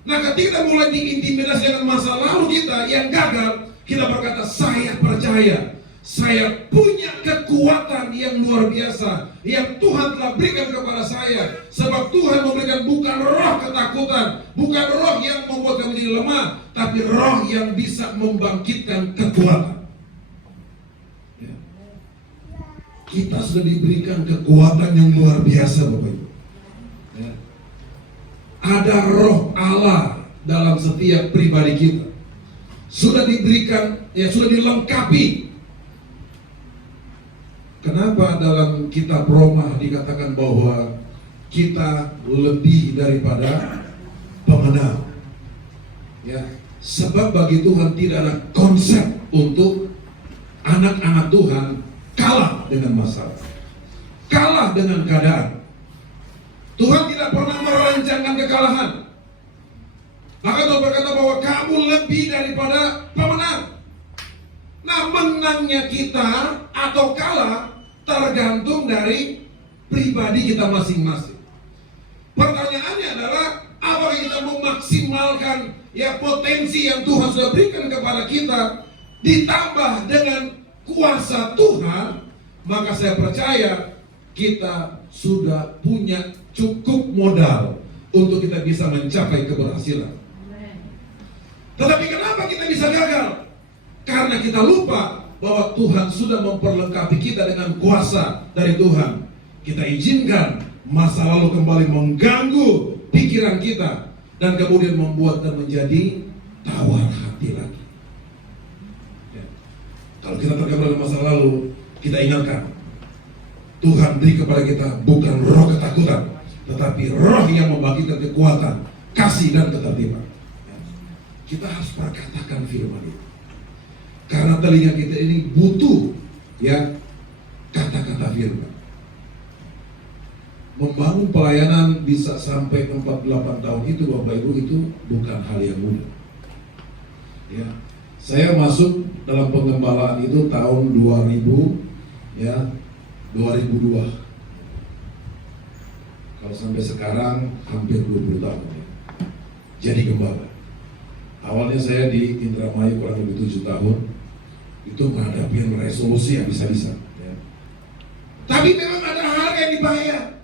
Nah, ketika mulai diintimidasi dengan masa lalu kita yang gagal, kita berkata, saya percaya, saya punya kekuatan yang luar biasa yang Tuhan telah berikan kepada saya. Sebab Tuhan memberikan bukan roh ketakutan, bukan roh yang membuat kami menjadi lemah, tapi roh yang bisa membangkitkan kekuatan. Ya. Kita sudah diberikan kekuatan yang luar biasa, Bapak Ibu. Ya. Ada roh Allah dalam setiap pribadi kita. Sudah diberikan, ya sudah dilengkapi. Kenapa dalam kitab Roma dikatakan bahwa kita lebih daripada pemenang? Ya, sebab bagi Tuhan tidak ada konsep untuk anak-anak Tuhan kalah dengan masalah, kalah dengan keadaan. Tuhan tidak pernah merancangkan kekalahan. Maka Tuhan berkata bahwa kamu lebih daripada pemenang. Nah, menangnya kita atau kalah tergantung dari pribadi kita masing-masing. Pertanyaannya adalah, apakah kita memaksimalkan ya potensi yang Tuhan sudah berikan kepada kita ditambah dengan kuasa Tuhan? Maka saya percaya kita sudah punya cukup modal untuk kita bisa mencapai keberhasilan. Tetapi kenapa kita bisa gagal? Karena kita lupa bahwa Tuhan sudah memperlengkapi kita dengan kuasa dari Tuhan. Kita izinkan masa lalu kembali mengganggu pikiran kita dan kemudian membuat kita menjadi tawar hati lagi. Ya. Kalau kita tergabung dalam masa lalu, kita ingatkan Tuhan beri kepada kita bukan roh ketakutan, tetapi roh yang membangkitkan kekuatan, kasih, dan ketertiban. Ya. Kita harus perkatakan firman itu. Karena telinga kita ini butuh ya kata-kata firman. Membangun pelayanan bisa sampai 48 tahun itu, Bapak Ibu, itu bukan hal yang mudah. Ya, saya masuk dalam pengembalaan itu tahun 2000 ya 2002. Kalau sampai sekarang hampir 20 tahun ya. Jadi gembala. Awalnya saya di Indramayu kurang lebih 7 tahun. Itu menghadapi resolusi yang bisa-bisa ya. Tapi memang ada hal yang dibayar.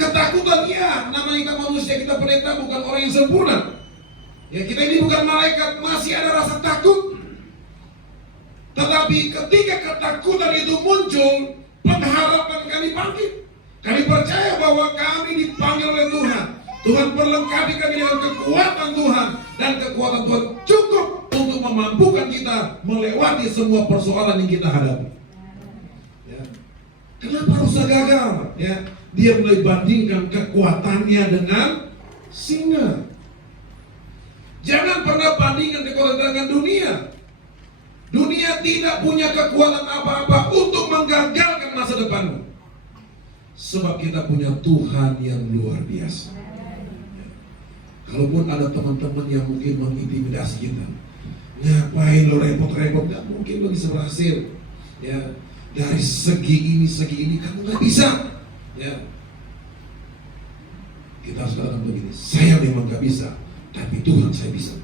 Ketakutan ya, namanya kita manusia, kita pendeta bukan orang yang sempurna. Ya, kita ini bukan malaikat, masih ada rasa takut. Tetapi ketika ketakutan itu muncul, pengharapan kami bangkit. Kami percaya bahwa kami dipanggil oleh Tuhan. Tuhan perlengkapi kami dengan kekuatan Tuhan, dan kekuatan Tuhan cukup untuk memampukan kita melewati semua persoalan yang kita hadapi. Ya. Kenapa rusa gagal? Ya. Dia mulai bandingkan kekuatannya dengan singa. Jangan pernah bandingkan kekuatan dengan dunia. Dunia tidak punya kekuatan apa-apa untuk menggagalkan masa depanmu. Sebab kita punya Tuhan yang luar biasa. Kalaupun ada teman-teman yang mungkin mengintimidasi kita, ngapain lo repot-repot, gak mungkin lo bisa berhasil. Ya, dari segi ini kamu gak bisa. Ya, kita harus katakan begini, saya memang gak bisa, tapi Tuhan saya bisa.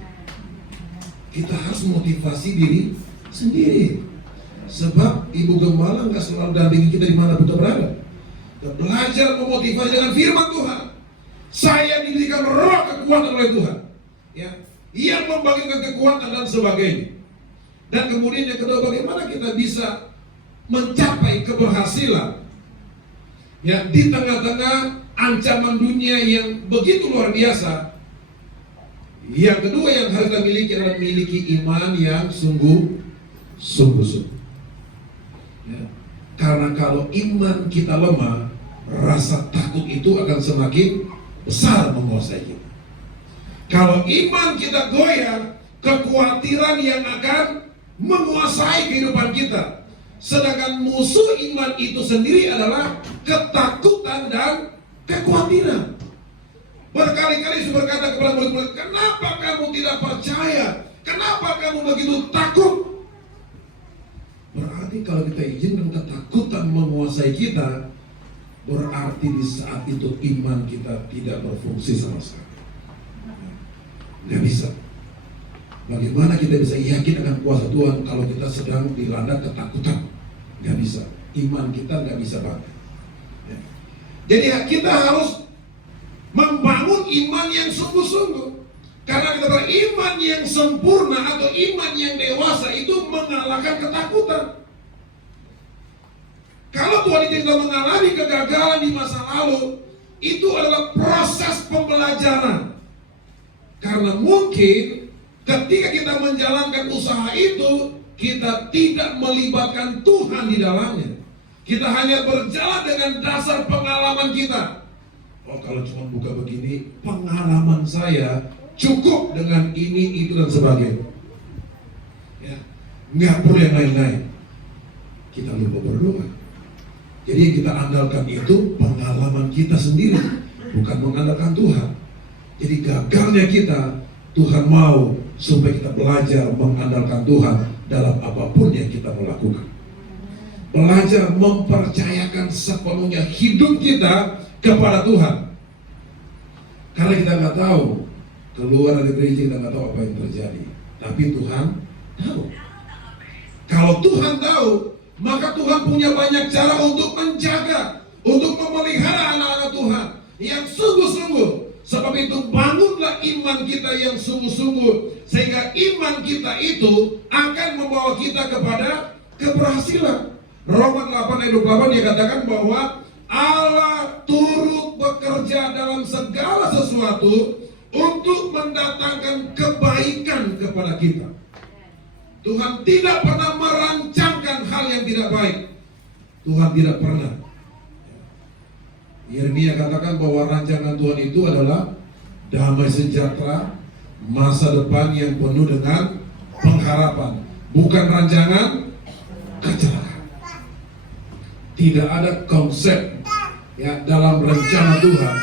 Kita harus motivasi diri sendiri. Sebab Ibu Gembala gak selalu dampingi kita di mana kita berada. Kita belajar memotivasi dengan firman Tuhan. Saya diberikan roh kekuatan oleh Tuhan, ya, yang membagikan kekuatan dan sebagainya. Dan kemudian yang kedua, bagaimana kita bisa mencapai keberhasilan, ya, di tengah-tengah ancaman dunia yang begitu luar biasa. Yang kedua yang harus kita miliki adalah memiliki iman yang sungguh-sungguh. Ya. Karena kalau iman kita lemah, rasa takut itu akan semakin besar menguasai kita. Kalau iman kita goyah, kekhawatiran yang akan menguasai kehidupan kita. Sedangkan musuh iman itu sendiri adalah ketakutan dan kekhawatiran. Berkali-kali saya berkata kepada murid-murid, kenapa kamu tidak percaya? Kenapa kamu begitu takut? Berarti kalau kita izinkan ketakutan menguasai kita, berarti di saat itu iman kita tidak berfungsi sama sekali. Nggak bisa. Bagaimana kita bisa yakin akan kuasa Tuhan kalau kita sedang dilanda ketakutan? Nggak bisa. Iman kita nggak bisa banget. Ya. Jadi kita harus membangun iman yang sungguh-sungguh. Karena kita beriman yang sempurna atau iman yang dewasa itu mengalahkan ketakutan. Kalau Tuhan kita mengalami kegagalan di masa lalu, itu adalah proses pembelajaran. Karena mungkin ketika kita menjalankan usaha itu, kita tidak melibatkan Tuhan di dalamnya. Kita hanya berjalan dengan dasar pengalaman kita. Oh, kalau cuma buka begini, pengalaman saya cukup dengan ini, itu, dan sebagainya. Ya, nggak perlu yang lain-lain. Kita lupa berdoa. Jadi yang kita andalkan itu pengalaman kita sendiri, bukan mengandalkan Tuhan. Jadi gagalnya kita, Tuhan mau supaya kita belajar mengandalkan Tuhan dalam apapun yang kita melakukan. Belajar mempercayakan sepenuhnya hidup kita kepada Tuhan. Karena kita nggak tahu, keluar dari gereja kita nggak tahu apa yang terjadi. Tapi Tuhan tahu. Kalau Tuhan tahu, maka Tuhan punya banyak cara untuk menjaga, untuk memelihara anak-anak Tuhan yang sungguh-sungguh. Sebab itu bangunlah iman kita yang sungguh-sungguh, sehingga iman kita itu akan membawa kita kepada keberhasilan. Roma 8 ayat 28 dia katakan bahwa Allah turut bekerja dalam segala sesuatu untuk mendatangkan kebaikan kepada kita. Tuhan tidak pernah merancangkan hal yang tidak baik. Tuhan tidak pernah. Yeremia katakan bahwa rancangan Tuhan itu adalah damai sejahtera, masa depan yang penuh dengan pengharapan, bukan rancangan kecelakaan. Tidak ada konsep, ya, dalam rencana Tuhan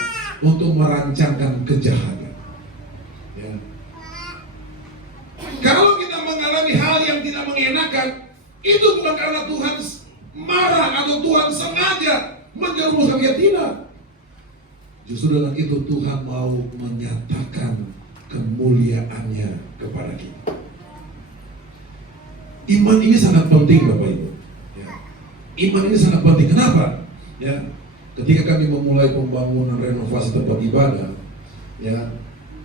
untuk merancangkan kejahatan. Ya. Kalau kita mengalami hal yang tidak mengenakan, itu bukan karena Tuhan marah atau Tuhan sengaja menjerumuskan dia, tidak. Justru dengan itu Tuhan mau menyatakan kemuliaannya kepada kita. Iman ini sangat penting, Bapak Ibu. Ya. Iman ini sangat penting. Kenapa? Ya. Ketika kami memulai pembangunan renovasi tempat ibadah, ya,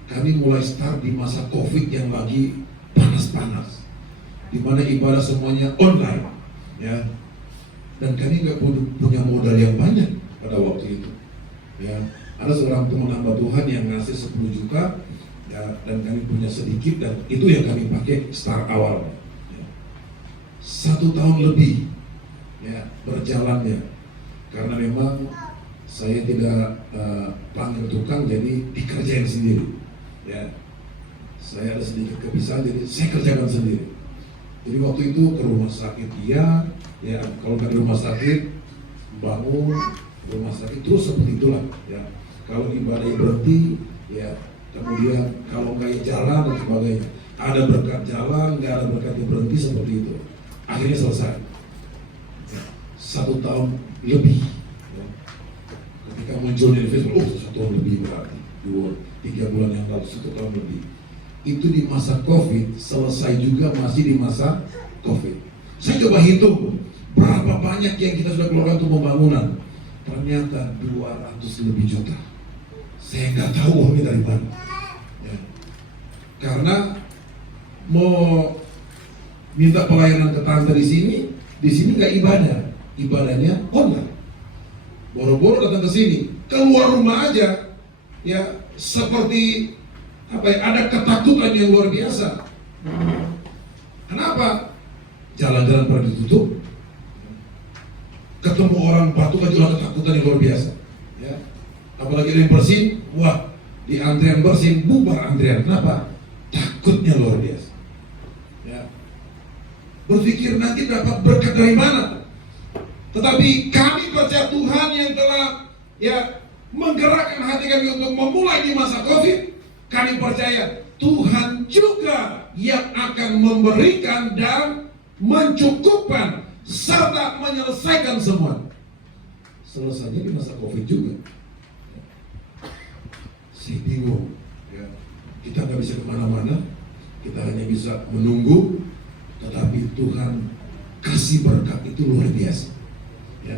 kami mulai start di masa COVID yang lagi panas-panas, di mana ibadah semuanya online, ya. Dan kami nggak punya modal yang banyak pada waktu itu, ya. Ada seorang teman hamba Tuhan yang ngasih 10 juta ya, dan kami punya sedikit dan itu yang kami pakai start awal ya. 1 tahun lebih ya berjalannya, karena memang saya tidak panggil tukang, jadi dikerjain sendiri ya. Saya ada sedikit kebiasaan, jadi saya kerjakan sendiri. Jadi waktu itu ke rumah sakit dia ya, kalau nggak di rumah sakit bangun rumah sakit terus seperti itulah ya. Kalau ibadah berhenti ya, kemudian kalau nggak jalan dan sebagainya, ada berkat jalan, nggak ada berkat berhenti, seperti itu. Akhirnya selesai ya, 1 tahun lebih ya. Ketika muncul di Facebook, 1 tahun lebih berarti 3 bulan yang lalu 1 tahun lebih. Itu di masa COVID, selesai juga masih di masa COVID. Saya coba hitung berapa banyak yang kita sudah keluarkan untuk pembangunan. Ternyata 200 lebih juta. Saya nggak tahu uangnya dari mana ya. Karena mau minta pelayanan ke tante di sini nggak ibadah, ibadahnya online. Boro-boro datang ke sini, keluar rumah aja ya seperti apa ya, ada ketakutan yang luar biasa. Kenapa? Jalan-jalan pada ditutup, ketemu orang batuk aja ketakutan yang luar biasa ya. Apalagi ada yang bersin, wah di antrian bersin bubar antrian. Kenapa? Takutnya luar biasa ya. Berpikir nanti dapat berkat dari mana. Tetapi kami percaya Tuhan yang telah ya menggerakkan hati kami untuk memulai di masa COVID. Kami percaya Tuhan juga yang akan memberikan dan mencukupkan serta menyelesaikan semua. Selesainya di masa COVID juga. Saya bingung ya. Kita nggak bisa kemana-mana, kita hanya bisa menunggu. Tetapi Tuhan kasih berkat itu luar biasa ya.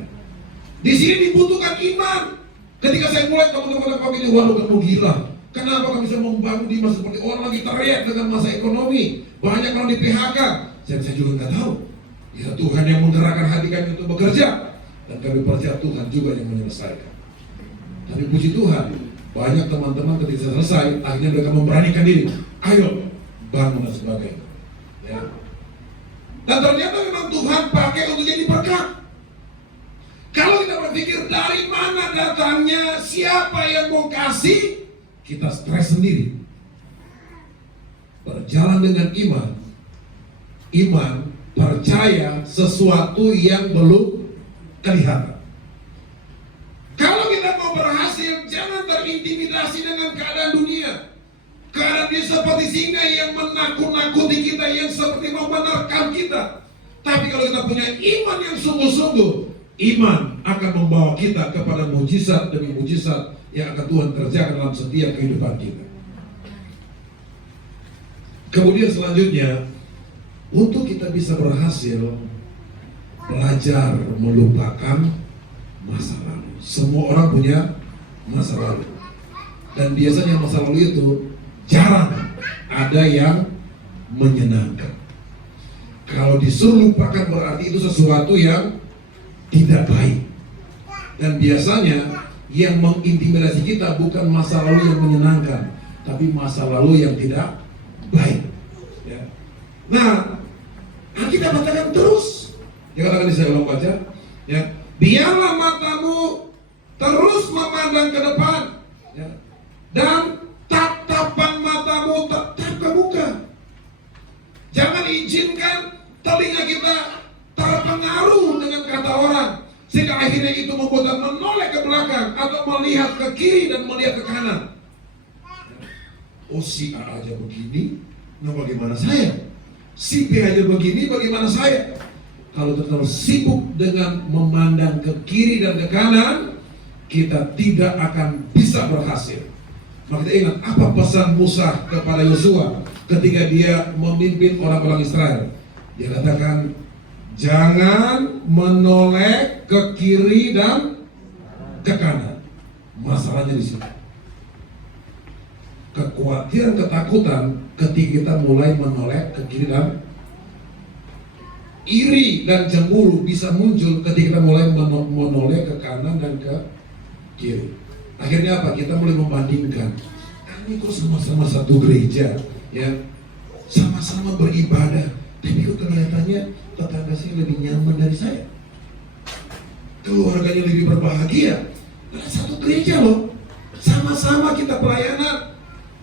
Di sini dibutuhkan iman. Ketika saya mulai, teman-teman kami ini, waduh kamu gila, kenapa kami bisa membangun di masa seperti orang lagi teriak dengan masa ekonomi, banyak orang di PHK. Saya juga nggak tahu ya. Tuhan yang menggerakkan hati kami untuk bekerja, dan kami percaya Tuhan juga yang menyelesaikan. Tapi puji Tuhan, banyak teman-teman ketika selesai, akhirnya mereka memberanikan diri, ayo bangun dan sebagainya ya. Dan ternyata memang Tuhan pakai untuk jadi berkat. Kalau kita berpikir dari mana datangnya, siapa yang mau kasih, kita stres sendiri. Berjalan dengan iman, iman percaya sesuatu yang belum kelihatan. Kalau kita mau berhasil, jangan terintimidasi dengan keadaan dunia. Keadaan dia seperti singa yang menakut-nakuti kita, yang seperti mau menerkam kita. Tapi kalau kita punya iman yang sungguh-sungguh, iman akan membawa kita kepada mujizat demi mujizat yang akan Tuhan kerjakan dalam setiap kehidupan kita. Kemudian selanjutnya, untuk kita bisa berhasil, belajar melupakan masa lalu. Semua orang punya masa lalu, dan biasanya masa lalu itu jarang ada yang menyenangkan. Kalau disuruh lupakan berarti itu sesuatu yang tidak baik. Dan biasanya yang mengintimidasi kita bukan masa lalu yang menyenangkan, tapi masa lalu yang tidak baik ya. Nah, kita katakan terus, dia katakan di saya ulang baca ya, biarlah matamu terus memandang ke depan ya, dan tatapan matamu tetap ke muka. Jangan izinkan telinga kita terpengaruh dengan kata orang, sehingga akhirnya itu membuat kita menoleh ke belakang atau melihat ke kiri dan melihat ke kanan. Oh, si A aja begini, nah bagaimana saya? Si B aja begini, bagaimana saya? Kalau terlalu sibuk dengan memandang ke kiri dan ke kanan, kita tidak akan bisa berhasil. Maka kita ingat apa pesan Musa kepada Yosua ketika dia memimpin orang-orang Israel. Dia katakan, jangan menoleh ke kiri dan ke kanan. Masalahnya di sini, kekhawatiran, ketakutan ketika kita mulai menoleh ke kiri, dan iri dan cemburu bisa muncul ketika kita mulai menoleh ke kanan dan ke kiri. Akhirnya apa? Kita mulai membandingkan. Kami kok sama-sama satu gereja, ya, sama-sama beribadah, tapi kok kelihatannya tetangga saya lebih nyaman dari saya, keluarganya lebih berbahagia. Nah, satu gereja loh, sama-sama kita pelayanan,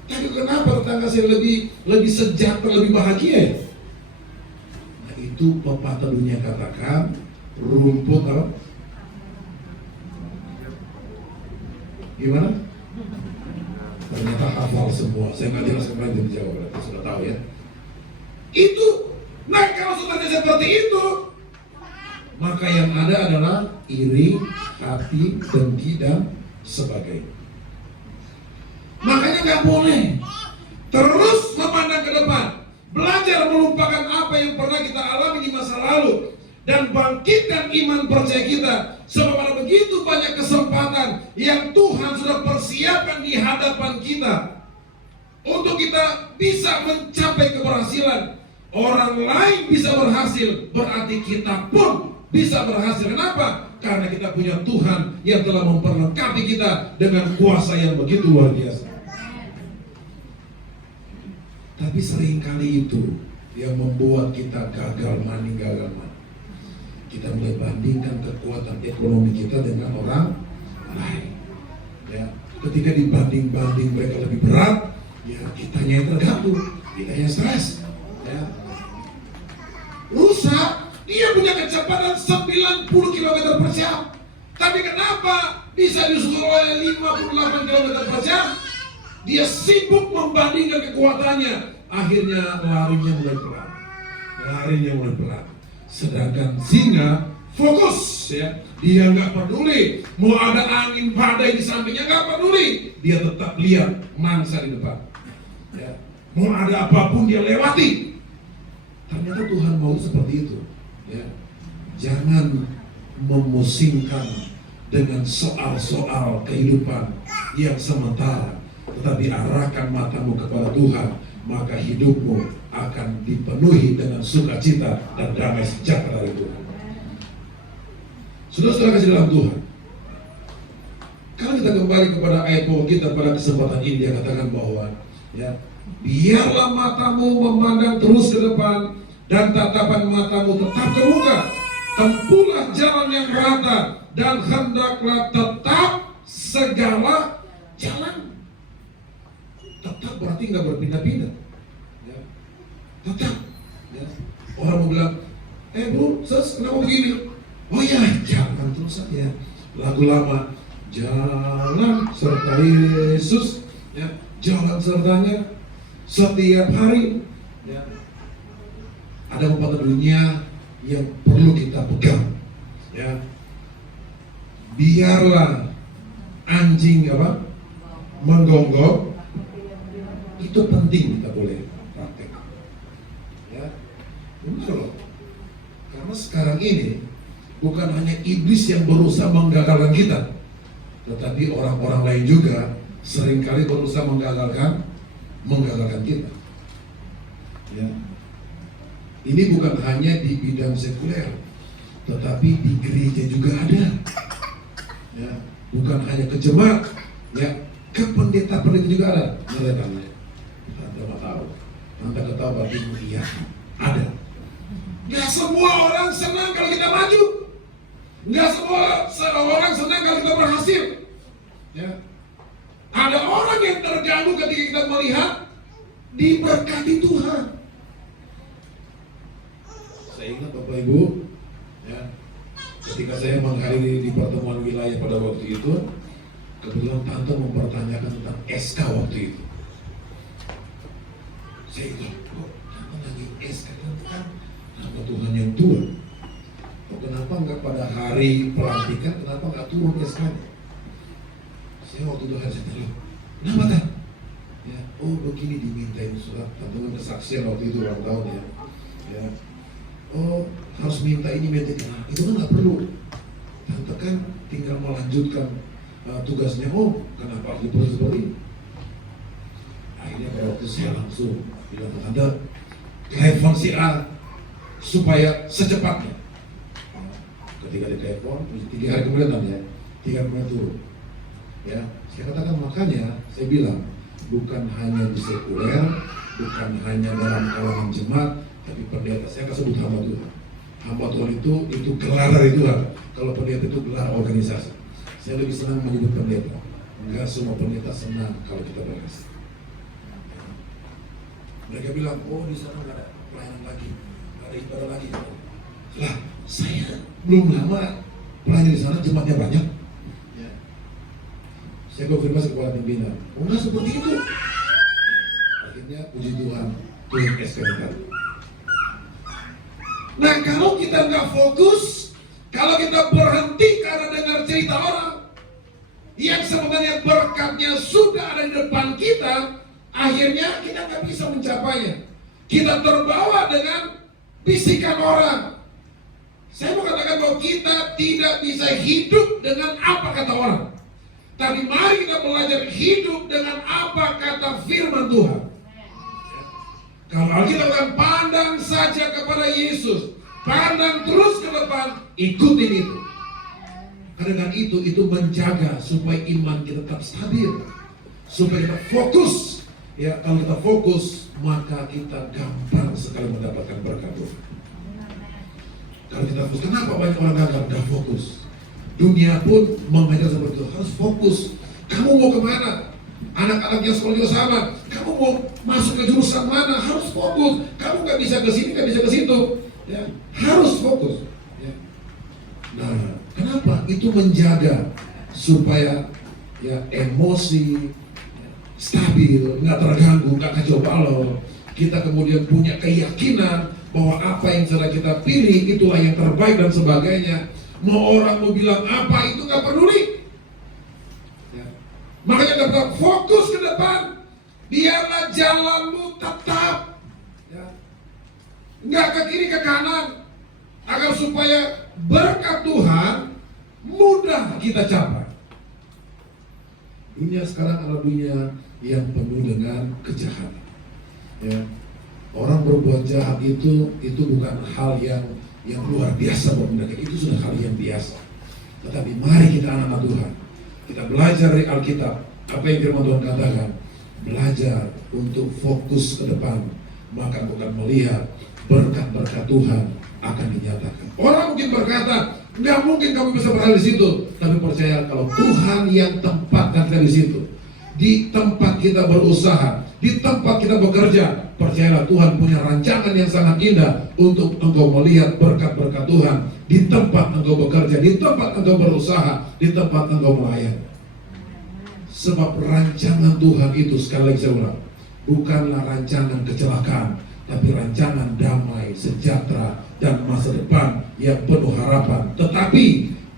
tapi kenapa tetangga saya lebih sejahtera, lebih bahagia ya? Nah, itu pepatah dunia katakan rumput apa? Gimana? Ternyata hafal semua. Saya nggak jelaskan lagi di Jawa, berarti sudah tahu ya. Itu, nah kalau sudah seperti itu, maka yang ada adalah iri, hati, dengki, dan sebagainya. Makanya nggak boleh terus memandang ke depan, belajar melupakan apa yang pernah kita alami di masa lalu, dan bangkitkan iman percaya kita. Sebab ada begitu banyak kesempatan yang Tuhan sudah persiapkan di hadapan kita untuk kita bisa mencapai keberhasilan. Orang lain bisa berhasil, berarti kita pun bisa berhasil. Kenapa? Karena kita punya Tuhan yang telah memperlengkapi kita dengan kuasa yang begitu luar biasa. Tapi seringkali itu yang membuat kita gagal mani. Kita mulai bandingkan kekuatan ekonomi kita dengan orang lain. Ya, ketika dibanding-banding mereka lebih berat, ya kitanya yang terganggu, kitanya stres. Ya. Rusak, dia punya kecepatan 90 km per jam. Tapi kenapa bisa disusul oleh 58 km per jam? Dia sibuk membandingkan kekuatannya. Akhirnya larinya mulai pelan. Sedangkan singa fokus, ya, dia nggak peduli mau ada angin badai di sampingnya, nggak peduli, dia tetap lihat mangsa di depan, ya. Mau ada apapun dia lewati. Ternyata Tuhan mau seperti itu, ya. Jangan memusingkan dengan soal-soal kehidupan yang sementara, tetapi arahkan matamu kepada Tuhan, maka hidupmu akan dipenuhi dengan sukacita dan damai sejahtera dari Tuhan. Saudara-saudara kasih dalam Tuhan, kalau kita kembali kepada ayat pokok kita pada kesempatan ini, dia katakan bahwa, ya, biarlah matamu memandang terus ke depan dan tatapan matamu tetap terbuka. Tempuhlah jalan yang merata dan hendaklah tetap segala jalan. Tetap berarti nggak berpindah-pindah. Tetap, ya. Orang mau bilang, bro, kenapa begini? Oh ya, jangan terus saja. Lagu lama, jalan serta Yesus, ya, jalan sertanya setiap hari, ya. Ada pepatah dunia yang perlu kita pegang, ya. Biarlah anjing menggonggong, itu penting kita boleh. Benar loh. Karena sekarang ini bukan hanya iblis yang berusaha menggagalkan kita, tetapi orang-orang lain juga seringkali berusaha menggagalkan kita. Ya. Ini bukan hanya di bidang sekuler, tetapi di gereja juga ada. Ya. Bukan hanya ke jemaat, ya, ke pendeta-pendeta juga ada. Anda nggak tahu, Anda ketahui berarti iya ada. Gak semua orang senang kalau kita maju. Gak semua orang senang kalau kita berhasil, ya. Ada orang yang terganggu ketika kita melihat diberkati Tuhan. Saya ingat Bapak Ibu, ya, ketika saya menghadiri di pertemuan wilayah pada waktu itu, kebetulan tante mempertanyakan tentang SK waktu itu. Saya ingat, kok tante lagi SK kan nama Tuhan yang tua. Kenapa enggak pada hari pelantikan, kenapa enggak turun SK-nya? Saya waktu itu harus tanya, kenapa kan? Ya, oh begini dimintain surat patungan kesaksian waktu itu ulang tahun ya. Ya, oh harus minta ini minta ini. Nah, itu kan nggak perlu. Tante kan tinggal melanjutkan tugasnya. Oh, kenapa harus diproses seperti ini? Akhirnya pada waktu saya langsung bilang ke Tante, telepon si A supaya secepatnya. Ketika ditelepon, 3 hari kemudian ya, 3 hari kemudian turun. Ya, saya katakan makanya saya bilang bukan hanya di sekuler, bukan hanya dalam kalangan jemaat, tapi pendeta. Saya akan sebut hamba Tuhan. Hamba Tuhan itu gelar dari Tuhan. Kalau pendeta itu gelar organisasi. Saya lebih senang menyebut pendeta. Enggak semua pendeta senang kalau kita berkasih. Mereka bilang, oh di sana nggak ada pelayanan lagi, nggak ada ibadah lagi. Lah, saya belum lama pelayanan di sana, jemaatnya banyak. Ya. Saya konfirmasi kepada pimpinan, oh nggak seperti itu. Akhirnya puji Tuhan, Tuhan SKK. Nah kalau kita nggak fokus, kalau kita berhenti karena dengar cerita orang yang sebenarnya berkatnya sudah ada di depan kita, akhirnya kita nggak bisa mencapainya. Kita terbawa dengan bisikan orang. Saya mau katakan bahwa kita tidak bisa hidup dengan apa kata orang. Tapi mari kita belajar hidup dengan apa kata firman Tuhan. Kalau Alkitab katakan pandang saja kepada Yesus, pandang terus ke depan, ikutin itu. Karena dengan itu menjaga supaya iman kita tetap stabil, supaya kita fokus. Ya, kalau kita fokus, maka kita gampang sekali mendapatkan berkat Tuhan. Kalau kita fokus, kenapa banyak orang gagal? Gak fokus. Dunia pun mengajar seperti itu, harus fokus. Kamu mau kemana? Anak-anaknya sekolah juga sama. Kamu mau masuk ke jurusan mana? Harus fokus. Kamu gak bisa ke sini, gak bisa ke situ. Ya, harus fokus. Ya. Nah, kenapa? Itu menjaga supaya ya emosi stabil, nggak terganggu, nggak kacau balau. Kita kemudian punya keyakinan bahwa apa yang sedang kita pilih itulah yang terbaik dan sebagainya. Mau orang mau bilang apa itu nggak peduli. Ya. Makanya tetap fokus ke depan. Biarlah jalanmu tetap, ya, nggak ke kiri ke kanan, agar supaya berkat Tuhan mudah kita capai. Dunia sekarang adalah dunia yang penuh dengan kejahatan. Ya. Orang berbuat jahat itu bukan hal yang luar biasa buat mereka, itu sudah hal yang biasa. Tetapi mari kita anak-anak Tuhan, kita belajar dari Alkitab, apa yang firman Tuhan katakan, belajar untuk fokus ke depan, maka bukan melihat berkat-berkat Tuhan akan dinyatakan. Orang mungkin berkata, nggak mungkin kamu bisa berada di situ, tapi percaya kalau Tuhan yang tempatkan kita di situ, di tempat kita berusaha, di tempat kita bekerja, percayalah Tuhan punya rancangan yang sangat indah untuk engkau melihat berkat-berkat Tuhan di tempat engkau bekerja, di tempat engkau berusaha, di tempat engkau melayani. Sebab rancangan Tuhan itu, sekali lagi saya ulang, bukanlah rancangan kecelakaan, tapi rancangan damai, sejahtera, dan masa depan yang penuh harapan. Tetapi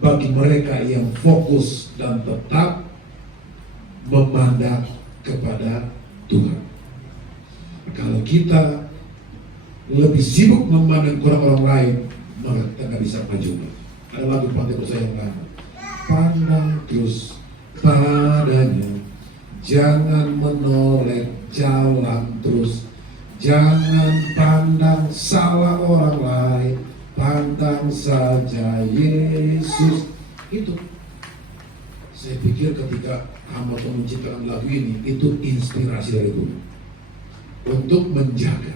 bagi mereka yang fokus dan tetap memandang kepada Tuhan. Kalau kita lebih sibuk memandang kurang orang lain, maka kita nggak bisa maju. Ada lagu Pantai Bersuara yang lama. Pandang terus padanya, jangan menoleh, jalan terus. Jangan pandang salah orang lain, pandang saja Yesus. Itu saya pikir ketika hamba Tuhan menciptakan lagu ini, itu inspirasi dari Tuhan untuk menjaga.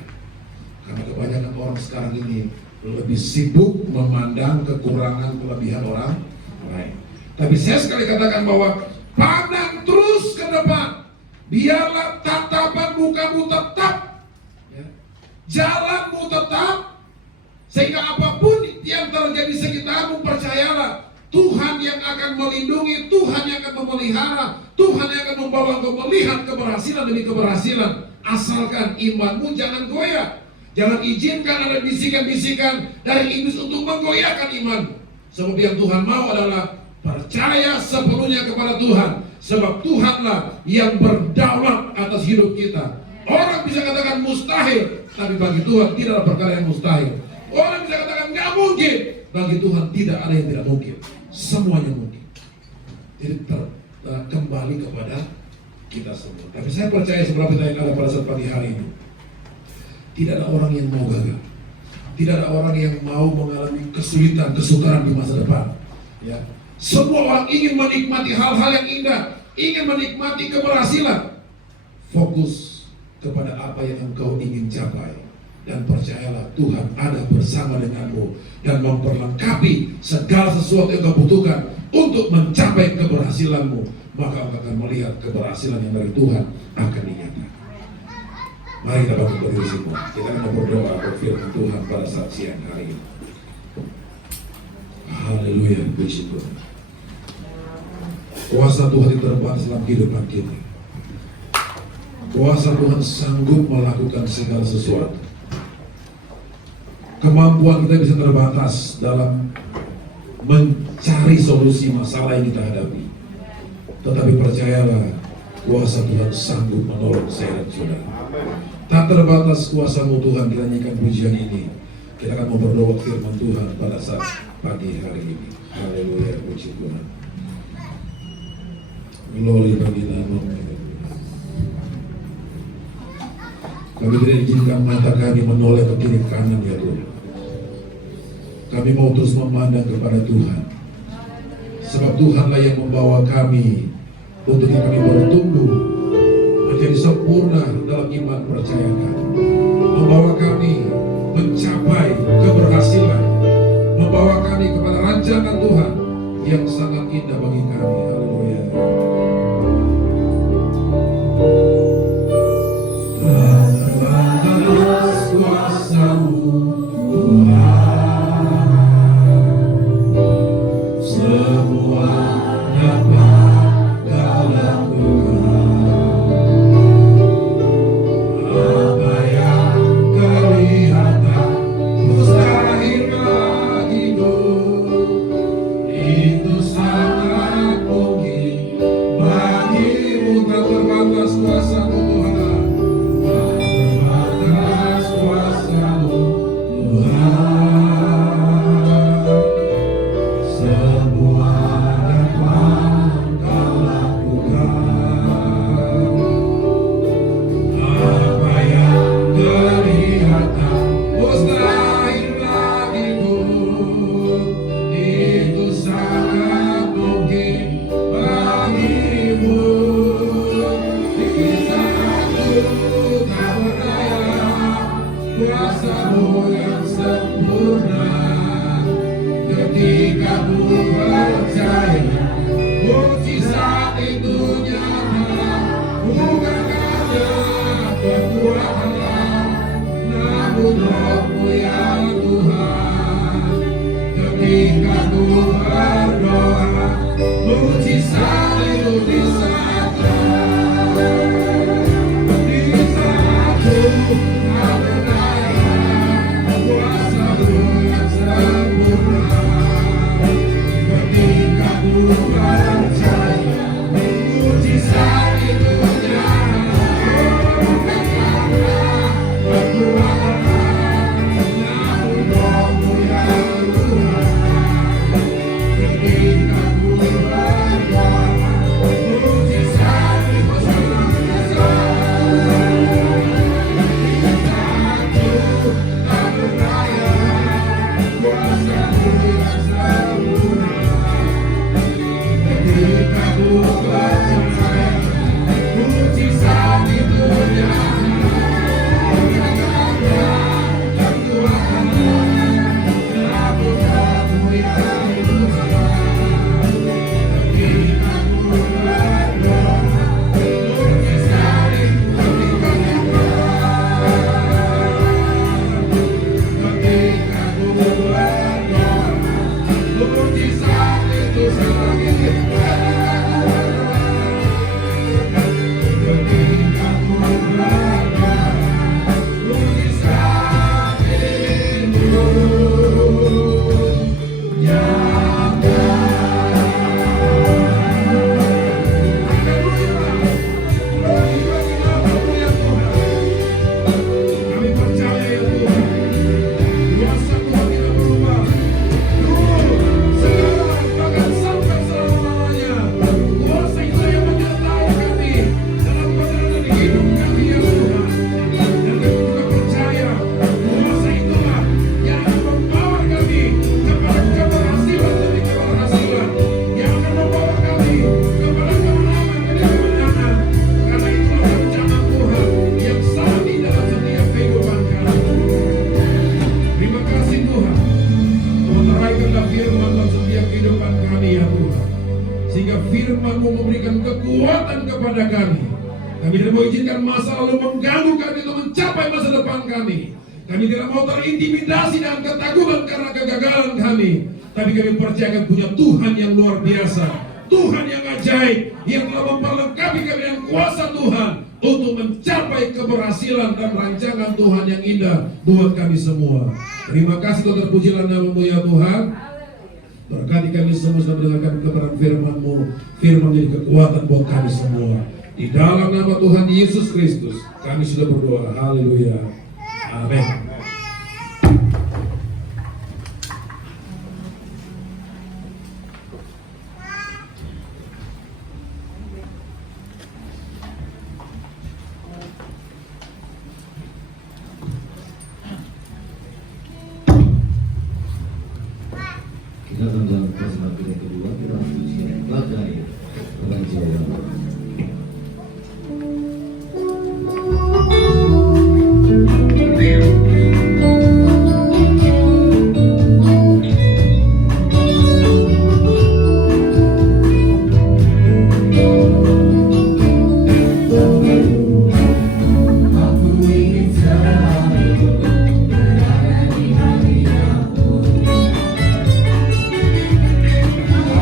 Karena kebanyakan orang sekarang ini lebih sibuk memandang kekurangan kelebihan orang lain. Tapi saya sekali katakan bahwa pandang terus ke depan, biarlah tatapan mukamu tetap, jalanmu tetap, sehingga apapun yang terjadi sekitarmu, percayalah Tuhan yang akan melindungi, Tuhan yang akan memelihara, Tuhan yang akan membawa engkau melihat keberhasilan demi keberhasilan. Asalkan imanmu jangan goyah. Jangan izinkan ada bisikan-bisikan dari iblis untuk menggoyahkan imanmu. Sebab yang Tuhan mau adalah percaya sepenuhnya kepada Tuhan. Sebab Tuhanlah yang berdaulat atas hidup kita. Orang bisa katakan mustahil, tapi bagi Tuhan tidak ada perkara yang mustahil. Orang bisa katakan nggak mungkin, bagi Tuhan tidak ada yang tidak mungkin. Semuanya mungkin. Jadi kembali kepada kita semua. Tapi saya percaya seberapa kita yang ada pada saat pagi hari ini, tidak ada orang yang mau gagal. Tidak ada orang yang mau mengalami kesulitan, kesukaran di masa depan. Ya. Semua orang ingin menikmati hal-hal yang indah. ingin menikmati keberhasilan, fokus kepada apa yang engkau ingin capai. Dan percayalah, Tuhan ada bersama denganmu dan memperlengkapi segala sesuatu yang kau butuhkan untuk mencapai keberhasilanmu. Maka engkau akan melihat keberhasilan yang dari Tuhan akan dinyatakan. Mari kita bangkit berdiri semua. Kita akan berdoa berfirman Tuhan pada saat siang hari ini. Haleluya, puji Tuhan. Kuasa Tuhan itu terbatas dalam kehidupan kita. Kuasa Tuhan sanggup melakukan segala sesuatu. Kemampuan kita bisa terbatas dalam mencari solusi masalah yang kita hadapi. Tetapi percayalah, kuasa Tuhan sanggup menolong saya dan saudara. Tak terbatas kuasa-Mu Tuhan, kita nyanyikan pujian ini. Kita akan berdoa firman Tuhan pada saat pagi hari ini. Haleluya, puji Tuhan. Glory bagi nama-Mu. Kami tidak izinkan mata kami menoleh ke kiri kanan ya Tuhan. Kami mau terus memandang kepada Tuhan. Sebab Tuhanlah yang membawa kami untuk kami bertumbuh menjadi sempurna dalam iman percaya kami. Membawa kami mencapai keberhasilan. Membawa kami kepada rancangan Tuhan yang sangat indah bagi kami. Haleluya. Terbatas kuasa-Mu Tuhan, semua dapat Kau lakukan. Apa yang kelihatan mustahil bagimu, itu sangat mungkin bagimu. Tak terbatas kuasa-Mu Tuhan, tak terbatas kuasa-Mu Tuhan, semua dapat Kau lakukan. Apa yang kelihatan mustahil bagimu, itu sangat mungkin bagimu. Di saat ku tak berdaya, kuasa-Mu yang sempurna. Ketika ku percaya, mukjizat itu nyata. Bukan karena kekuatan, namun Roh-Mu ya Tuhan. Ketika ku berdoa, mukjizat itu disata. Di saat ku tak berdaya, kuasa-Mu yang sempurna. Ketika firman dalam setiap kehidupan kami ya Tuhan. Sehingga firman-Mu memberikan kekuatan kepada kami. Kami tidak mau izinkan masa lalu mengganggu kami untuk mencapai masa depan kami. Kami tidak mau terintimidasi dengan ketakutan karena kegagalan kami. Tapi kami percaya punya Tuhan yang luar biasa, Tuhan yang ajaib, yang telah memperlengkapi kami dengan kuasa Tuhan untuk mencapai keberhasilan dan rancangan Tuhan yang indah buat kami semua. Terima kasih Tuhan, terpujilah nama-Mu ya Tuhan. Berkati kami semua sudah mendengarkan kebenaran firman-Mu. Firman menjadi kekuatan buat kami semua. Di dalam nama Tuhan Yesus Kristus kami sudah berdoa. Haleluya. Amin. Kita akan dalam kesempatan yang kedua, kita akan ujian bagai pengajian.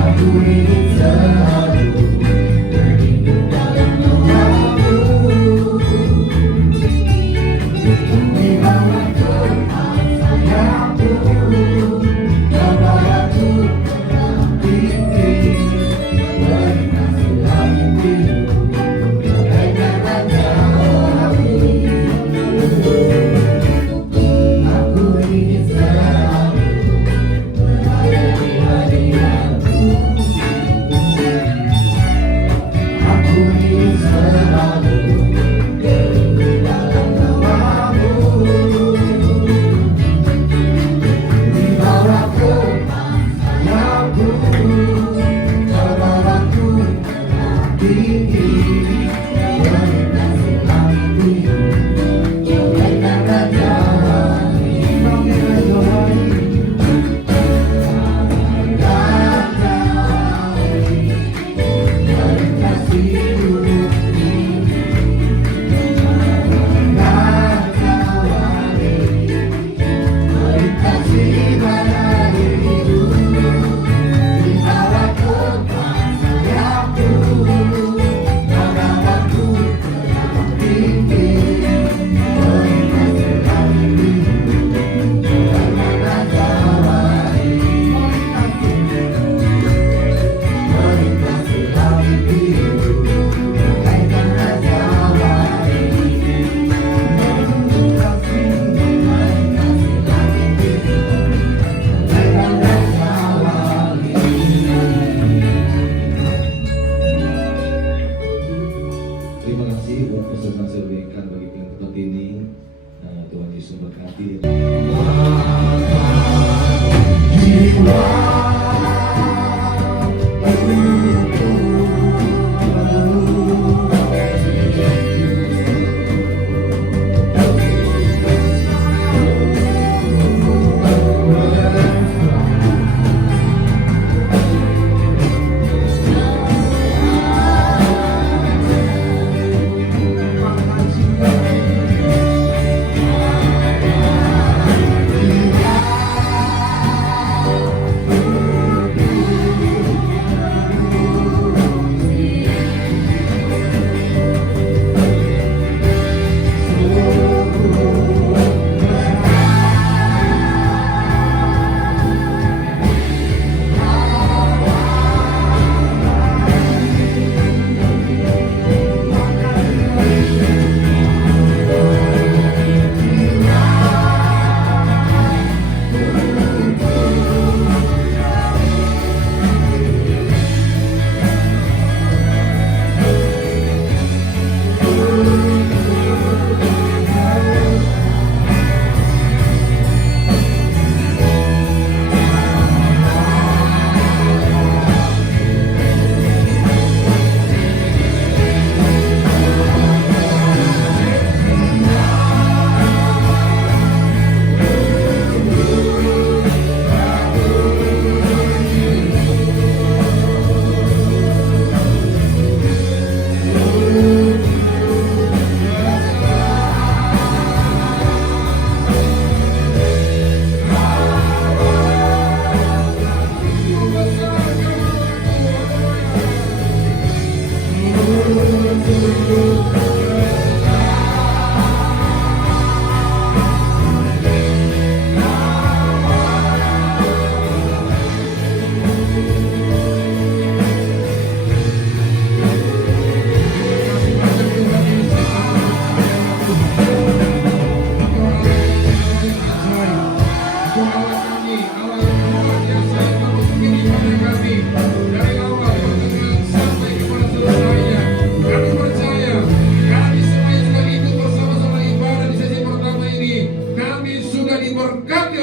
Aku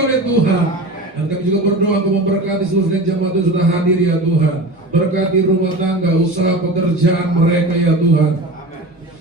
oleh Tuhan. Dan kami juga berdoa untuk memberkati seluruh jemaat yang sudah hadir ya Tuhan. Berkati rumah tangga, usaha, pekerjaan mereka ya Tuhan.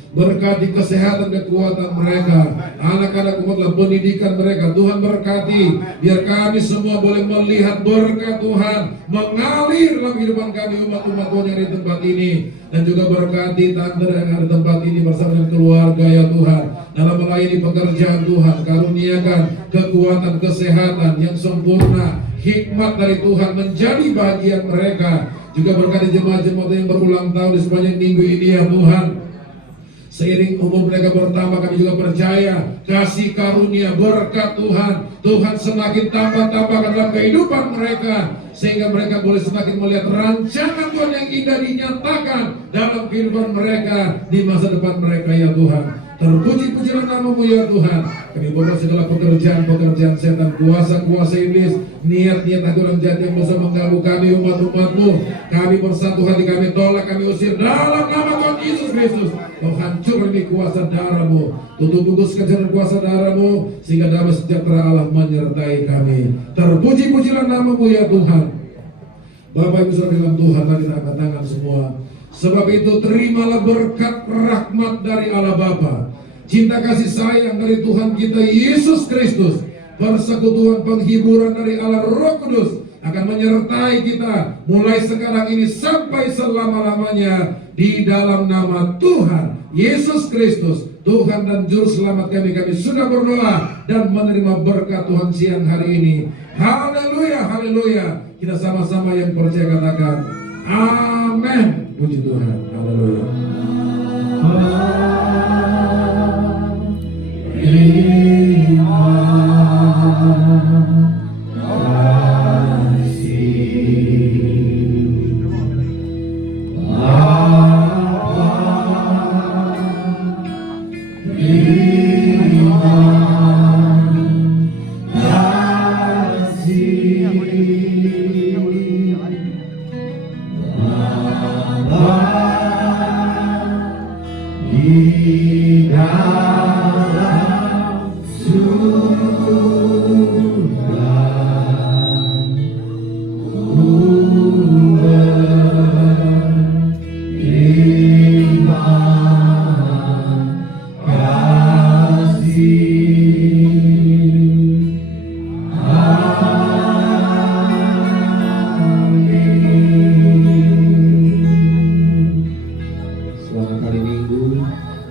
Berkati kesehatan, kekuatan mereka, anak-anak umatlah, pendidikan mereka. Tuhan berkati, biar kami semua boleh melihat berkat Tuhan mengalir dalam kehidupan kami umat-umat Tuhan yang di tempat ini. Dan juga berkati tante yang ada di tempat ini bersama dengan keluarga ya Tuhan. Dalam melayani pekerjaan Tuhan, karuniakan kekuatan, kesehatan yang sempurna, hikmat dari Tuhan menjadi bagian mereka. Juga berkati jemaat-jemaat yang berulang tahun di sepanjang minggu ini ya Tuhan. Seiring umur mereka bertambah, kami juga percaya kasih karunia berkat Tuhan semakin tambah-tambahkan dalam kehidupan mereka, sehingga mereka boleh semakin melihat rancangan Tuhan yang indah dinyatakan dalam kehidupan mereka di masa depan mereka ya Tuhan. Terpuji-pujilah nama-Mu ya Tuhan. Kami bawa segala pekerjaan setan, kuasa-kuasa iblis, niat-niat orang jahat yang berusaha mengganggu kami umat-umat-Mu. Kami bersatu hati, kami tolak, kami usir dalam nama Tuhan Yesus Kristus. Kau hancur ini kuasa darah-Mu, tutup bungkuskan dengan kuasa darah-Mu, sehingga damai sejahtera Allah menyertai kami. Terpuji-pujilah nama-Mu ya Tuhan. Bapak Ibu Saudara dalam Tuhan, mari kita angkat tangan semua. Sebab itu terimalah berkat rahmat dari Allah Bapa, cinta kasih sayang dari Tuhan kita Yesus Kristus, persekutuan penghiburan dari Allah Roh Kudus akan menyertai kita mulai sekarang ini sampai selama-lamanya, di dalam nama Tuhan Yesus Kristus, Tuhan dan Juru Selamat kami sudah berdoa dan menerima berkat Tuhan siang hari ini. Haleluya, haleluya. Kita sama-sama yang percaya katakan amin. Puji Tuhan. Haleluya. Selamat hari Minggu,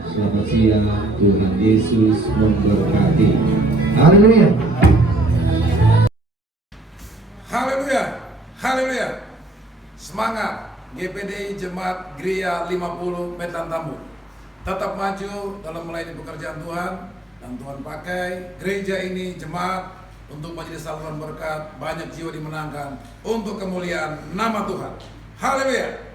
selamat siang, Tuhan Yesus memberkati. Haleluya. Haleluya, haleluya. Semangat GPDI Jemaat Gereja 50 Medan Tambun. Tetap maju dalam melayani pekerjaan Tuhan, dan Tuhan pakai gereja ini, jemaat, untuk menjadi saluran berkat, banyak jiwa dimenangkan untuk kemuliaan nama Tuhan. Haleluya.